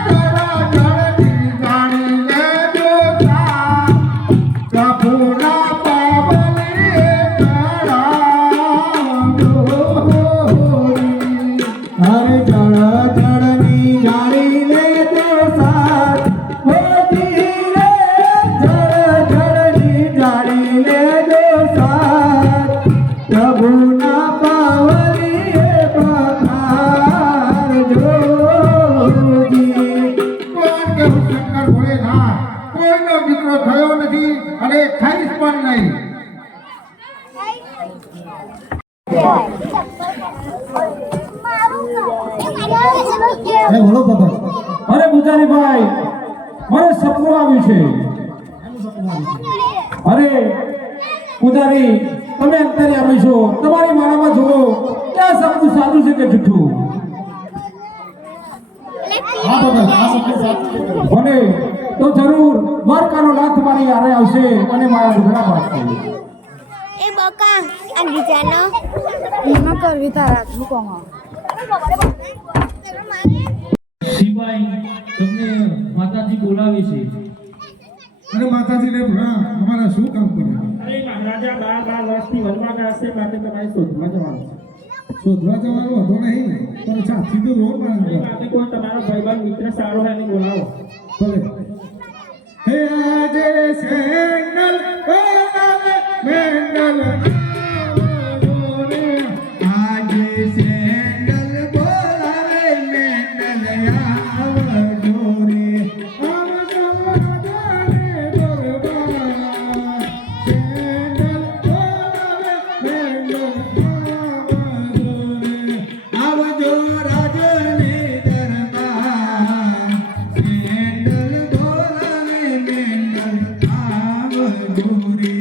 ઘણા ઘણી કાઢી લેજો સા પ્રભુના પાવને પણ નહીં. અરે બોલો બાબા અરે પૂજારીભાઈ, મને સપનું આવ્યું છે. એનું સપનું આવ્યું છે. અરે પૂજારી, તમે અંતરે આવી છો, તમારી માળામાં જુઓ કે આ સપનું સાચું છે કે જૂઠું. હા બાબા આ સપનું સાચું છે. મને તો જરૂર દ્વારકાનો નાથ મારી હારે આવશે અને મારા લુગડા બાંધશે. એ બકા આ ગીતાનો એમાં કરવી તારા મૂકોમાં સિપાઈ, તમને માતાજી બોલાવે છે. અરે માતાજીને ભણા અમારા શું કામ કર્યું? અરે મહારાજા 12 વર્ષથી વનમાં ગયા છે માટે તમારે શોધમાં જવાનું છે. શોધવા જવાનો હતો નહીં, પણ સાથી તો રોડ અરે ના માટે કોઈ તમારો ભાઈબંધ મિત્ર સારો હોય એને બોલાવો. ભલે. હે આજે સેન્ડલ બોલાવે મેન્ડલ આજે સેન્ડલ બોલાવે મેન્ડલ આવજો રે આવજો રાજાને દરબાર સેન્ડલ બોલાવે મેન્ડલ આવજો રાજાને દરબાર સેન્ડલ બોલાવે મેન્ડલ આવજો રે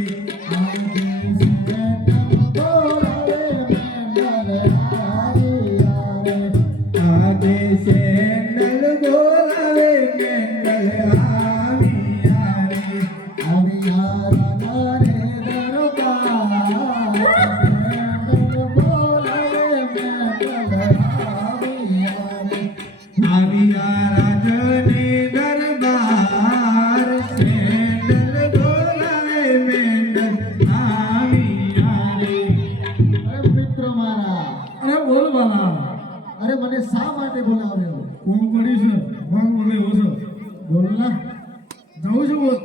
આજે સેન્ડલ બોલાવે મેન્ડલ આવી યારે આવી યારા રે દરબાર સેન્ડલ બોલાવે મેન્ડલ આવી યારે આવી રાજને દરબાર સેન્ડલ બોલાવે મેન્ડલ આવી યારે. અરે મિત્ર મારા, અરે બોલ બાલા, અરે મને શા માટે બોલાવ્યો? કોણ પડી છે? કોણ બોલે એવો છે? બોલ ના. જાઉં છું બોલ.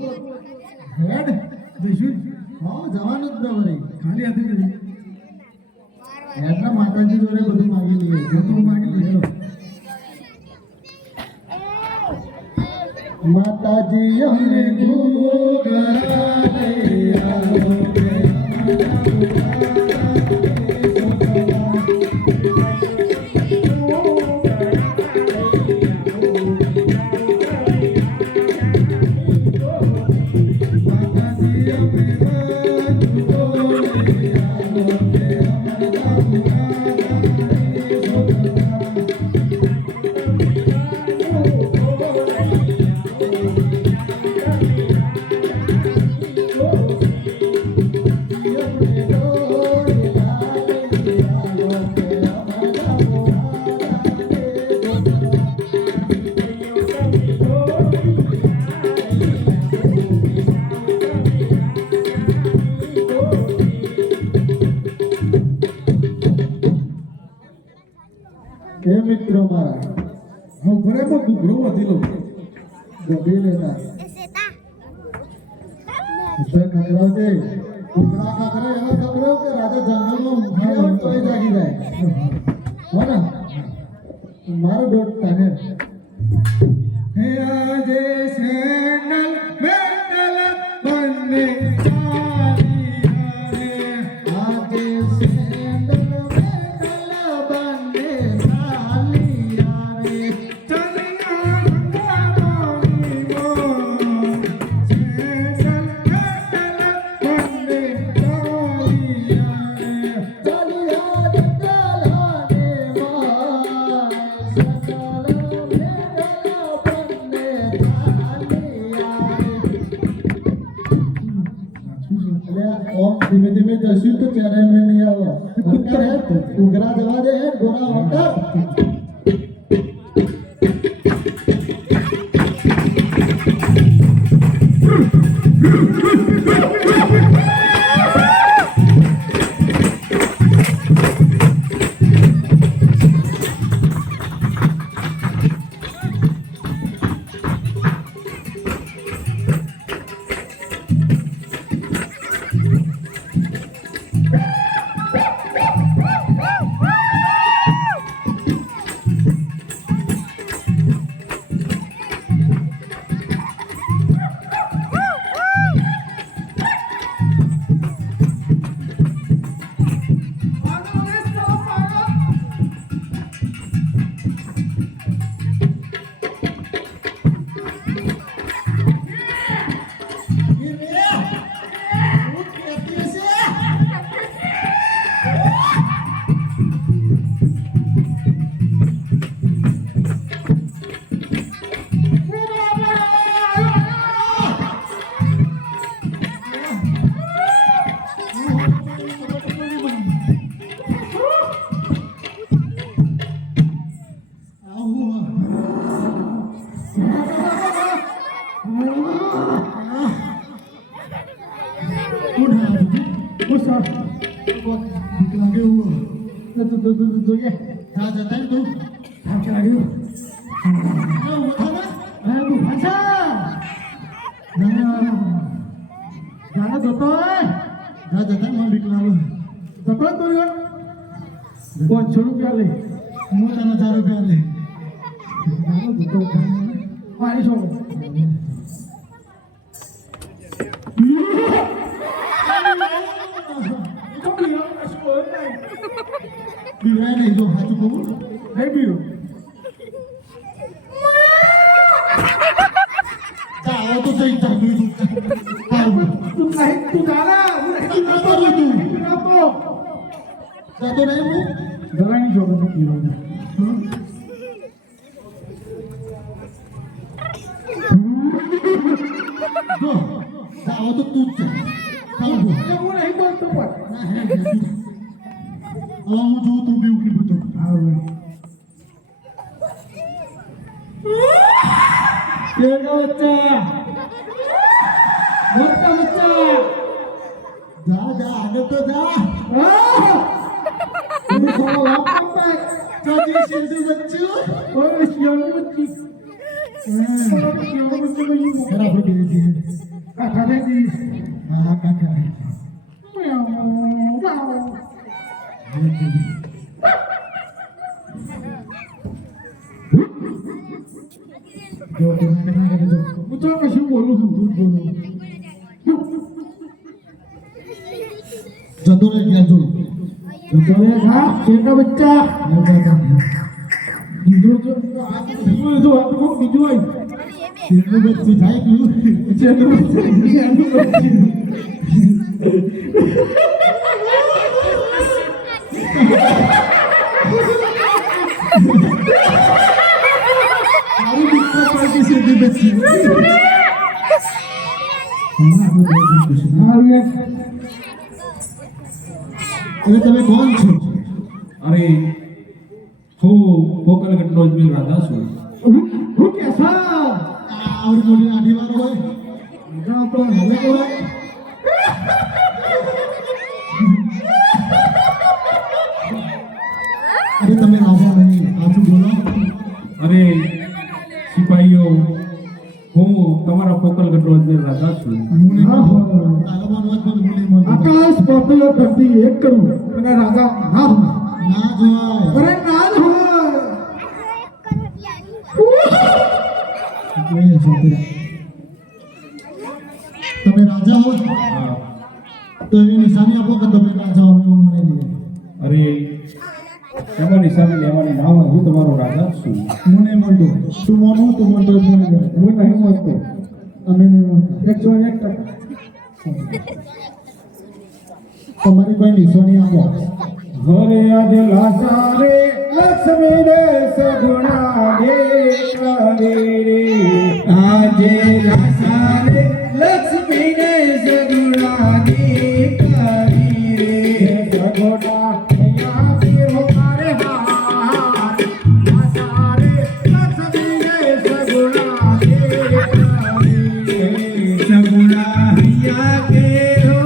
હેડ જઈશું હા જવાનું જ ન વળી. ખાલી હાથે જઈશું. હેડના માતાજી જોડે બધું માગી લઈએ. જતું માગી લઈશું. માતાજી અમને ગુગરાને આવો કે માતાજી અમે બધું બોલે આવો કે અમારા ગુગારાને શોધવા. હે મિત્રો મારા, હું ઘરેમાં ઘૂઘરો વધી લઉં. ગભી લેતા એ સેતા ઉપર ખકડાવજે. કુકડા ખકડે એવા ખકડાવ કે રાજા જંગલમાં ઊંઘી આવે ને તોય જાગી જાય. હો ને? મારો દોટ તાને. હે આજે સેન્ડલ મેન્ડલ બંને ચાલી યારે આજે સેન્ડલ મેન્ડલ બંને ચાલી આવે. ચલિયા ગંગાની મોર સેન્ડલ મેન્ડલ બંને ચાલી યારે ચાલિયા જંગલાને માર, સકલ મેન્ડલ બંને ચાલી આવે. એટલે ઓમ ધીમે ધીમે જશું તો ત્યારે મેં નહીં આવો. ઉઘરા જવા દે હેડ ગોરા હોતા. જોઈએ જા જતા ને તું થાક લાગ્યો તું પાછા જાના જતો જા જતા મને બીક લાગે જતો તું 500 રૂપિયા લે હું તને 1000 રૂપિયા લે જાનો જતો પાણી છોડ બીવાય નહીં જો સાચું કહું નહીં બીવું આવો તો સહી ચાલુ તું જાના જતો નહીં હું જવાની જોડે તો પીવાનું જો આવો તો તું જ ચાલ હું નહીં બોલતો પણ હું જોઉં તું બી ઉકલી બધું જા જા આગળ તો જા હું તો કશું બોલું છું તું બોલું જતો રહે ગયા જો જતો રહે હા શેરના બચ્ચા બીજું જો બીજું હોય શેરનું બચ્ચું થાય ગયું શેરનું બચ્ચું સીધી બચ્ચી તમે કોણ છો અરે હું પોકલગઢનો અજમેર રાજા છું હું કે સા આવડી મોટી આડી વાળો હોય આપણો હવે હોય અરે તમે રાજા નહીં આજુ બોલો અરે સિપાહીઓ હું તમારા પોકલગઢનો અજમેર રાજા છું આકાશ પોપુલર ધરતી એક કરું અને રાજા ના જોય અરે ના જ હોય તમે રાજા હો તો એવી નિશાની આપો કે તમે રાજા હો મને નહીં અરે એમાં નિશાની લેવાની ના હોય હું તમારો રાજા છું મને મળતો તું માનું તું મળતો મને હું નહીં મળતો અમે નહીં મળતા 101% તમારી કોઈ નિશાની આપો ઘરે આજે લાચારે લક્ષ્મી રે સગુણા દે કરે રે આજે લાચારે લક્ષ્મી રે સગુણા દે કરી રે સગુણા અહીંયા પીરો મારે હાર લાચારે લક્ષ્મી રે સગુણા દે કરી રે સગુણા અહીંયા પીરો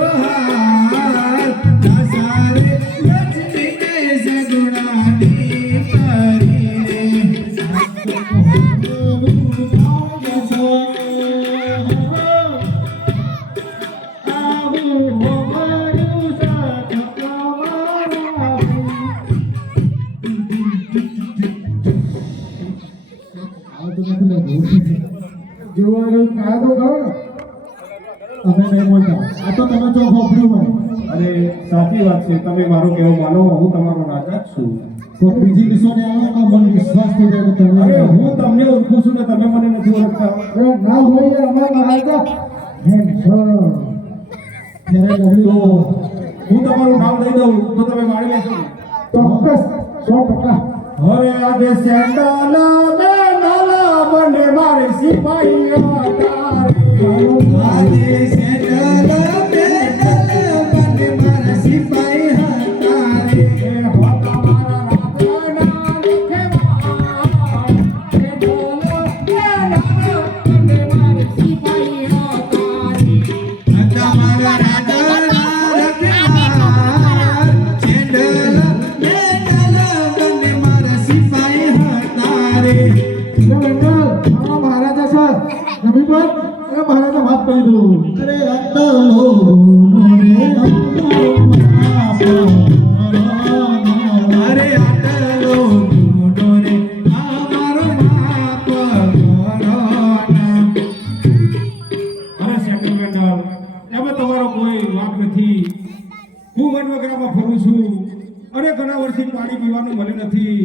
અમે નહીં બોલતા આ તો તમે જો ખોપર્યું હોય અરે સાચી વાત છે તમે મારું કહેવું માનો હું તમારો રાજા જ છું તો બીજી નિશાની આવો તો મને વિશ્વાસ થઈ જાય કે તમે અરે હું તમને ઓળખું છું ને તમે મને નથી ઓળખતા ના હોય અમારા રાજા હે ત્યારે લગડી તો હું તમારું નામ લઈ દઉં તો તમે મારી લેશો ચોક્કસ 100% હવે આજે સેન્ડાલા ને નાલા બને મારે સિપાહીઓ આજે સેન્ડાલા ને નાલા બને મારે સિપાહી હતારે હોતા મારા રાજાના લખેવા સેન્ડાલા ને નાલા બને મારે સિપાહી હતારે હતા મારા રાજા હું વનવગરામાં ફરું છું અને ઘણા વર્ષથી પાણી પીવાનું મળ્યું નથી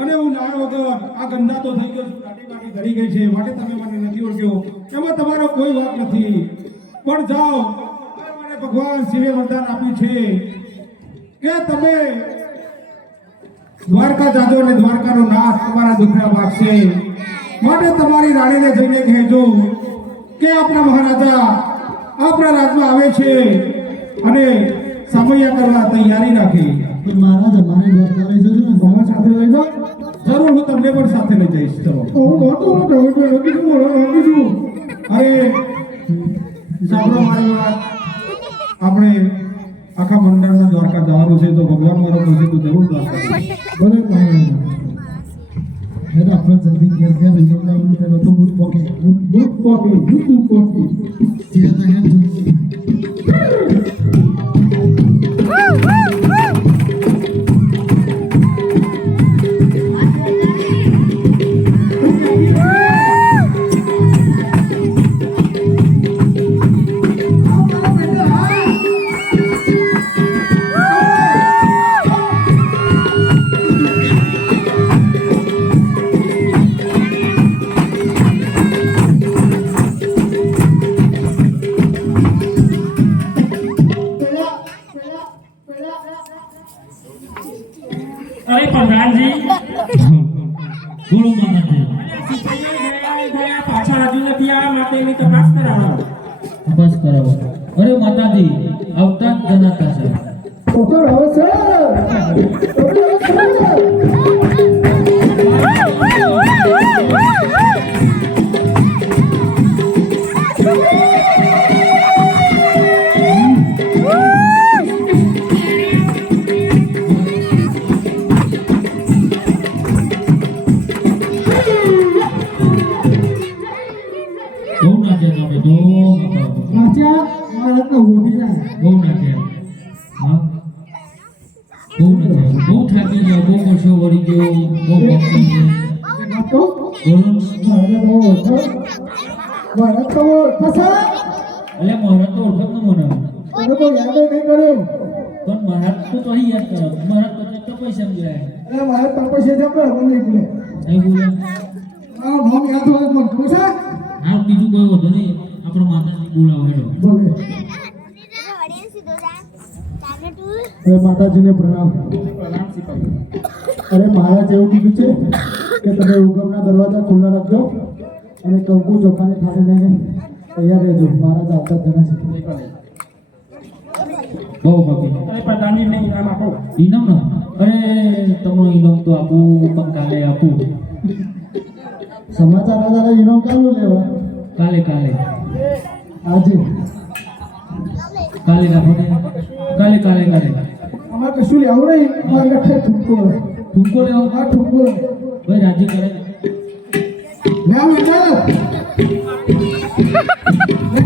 અને હું નાળ વગર આ ગંદા તો થઈ ગયો છું, દાટી બાટી ઘડી ગઈ છે, માટે તમે મને નથી ઓળખ્યો. એમાં તમારો કોઈ વાંક નથી. પણ જાઓ, મને ભગવાન શિવે વરદાન આપ્યું છે કે તમે દ્વારકા જાજો અને દ્વારકાનો નાથ તમારા દુખડા ભાગશે. માટે તમારી રાણીને જઈને કહેજો કે આપણા મહારાજા આપણા રાજમાં આવે છે અને સામૈયા કરવા તૈયારી રાખી. પણ મહારાજ અમારે દ્વારકા લઈ જજો ને, મારા સાથે લઈ જાઓ. જરૂર, હું તમને પણ સાથે લઈ જઈશ. ચલો. હું મોટો મોટો રોકી દઉં. અરે સાંભળો મારી વાત, આપણે આખા મંડળમાં દ્વારકા જવાનું છે, તો ભગવાન મારો કહે તો જરૂર દ્વારકા જઈશ. ભલે મહારાજ એને આપણે જલ્દી ઘેર ઘેર લઈ જવાનું પેલો તો બૂટ પોકે ત્યાં તો એમ જોઈએ. અરે પ્રધાનજી, બોલો માતાજી. પાછા હજુ નથી આવ્યા, માટે એની તપાસ કરાવો. તપાસ કરાવો. અરે માતાજી, આવતા જ જણાતા છે. બહુ નાચ્યા તમે તો પાછા મહારાજના ઓઢીના બહુ નાચ્યા. હા, બહુ નાચ્યા. બહુ થાકી ગયા, બહુ વર્ષો વળી ગયો, બહુ ભક્તિ છે. નાખો. બોલો. મહારાજ તો ફસા અલે મહારાજ તો ઓળખત ન મને. તને તો યાદ નહીં કર્યો. પણ મહારાજ તો અહીં યાદ કરો. મહારાજ તો પૈસા ગયા. અરે મહારાજ તપસ્યા જમ પણ નહીં ભૂલે. અહીં બોલે. મારું નામ યાદ હોય મને ખબર છે. હા, બીજું કોઈ વધુ નહીં. આપણો માતાજી બોલાવો હેડો. બોલે. અરે માતાજીને પ્રણામ. અરે મહારાજ એવું કીધું છે કે તમે ઉગમના દરવાજા ખુલ્લા રાખજો અને કંકુ ચોખાની થાળી લઈને તૈયાર રહેજો. મહારાજ આવતા જ જણા છે. બહુ બાકી. અરે પ્રધાનજી ને ઇનામ આપો. ઇનામ ના? અરે તમને ઇનામ તો આપું, પણ કાલે આપું. સમાચાર આધારે ઇનામ કાલું લેવા. કાલે કાલે આજે કાલે રાખો ને. કાલે કાલે કાલે અમારે કશું લેવું નહીં. અમારે લખે ઠુમકો ઠુમકો લેવો. આ ઠુમકો ભાઈ રાજી કરે. લેવું એટલે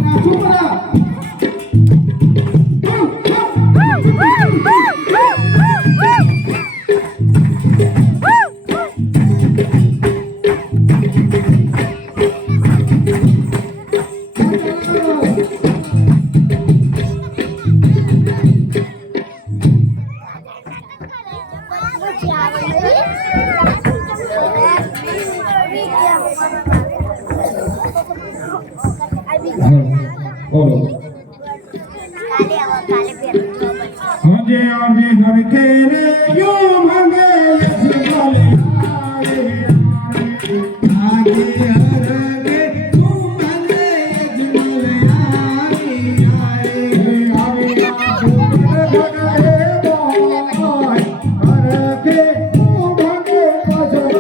નાખું પડા. બોલો. આજે આજે હરખે રે યો માંગે યસવાલે આજે હરખે તું માંગે યસવાલે આવે હરખે તું માંગે યસવાલે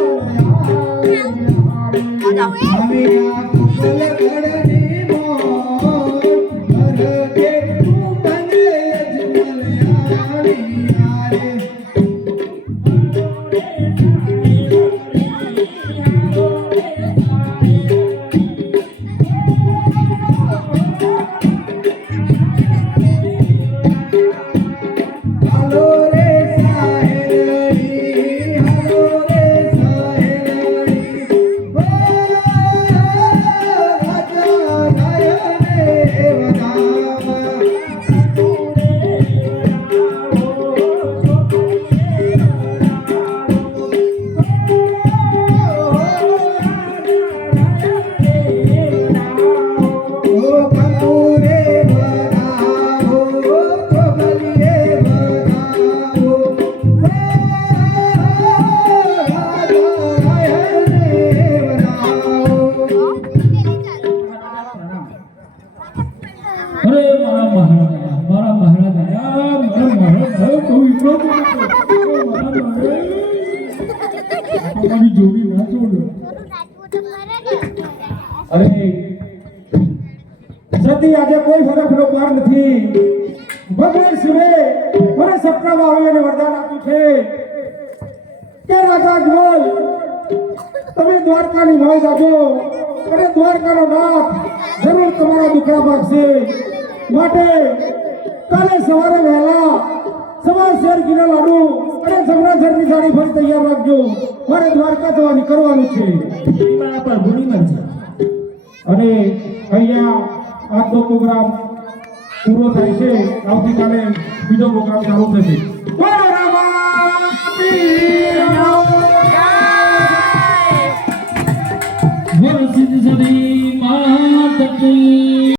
અમારી જોડી ના છોડો. અરે સતી આજે કોઈ ફરકનો પાર નથી. ભગવાન શિવે મને સપનામાં આવી અને વરદાન આપ્યું છે કે રાજા અજમલ તમે દ્વારકાની મોજ આપો અને દ્વારકાનો નાથ જરૂર તમારા દુખડા ભાગશે. માટે કાલે સવારે વહેલા સવા શેર કિલો લાડુ અને જમણાસરની સાડી ફરી તૈયાર રાખજો. મારે દ્વારકા જવા નીકળવાનું છે. બરાબર ગુની મરજી. અને અહીંયા આજનો પ્રોગ્રામ પૂરો થાય છે. આવતીકાલે બીજો પ્રોગ્રામ ચાલુ થશે. બોલો રામા પીરનો જય. બોલો સિદ્ધ સદી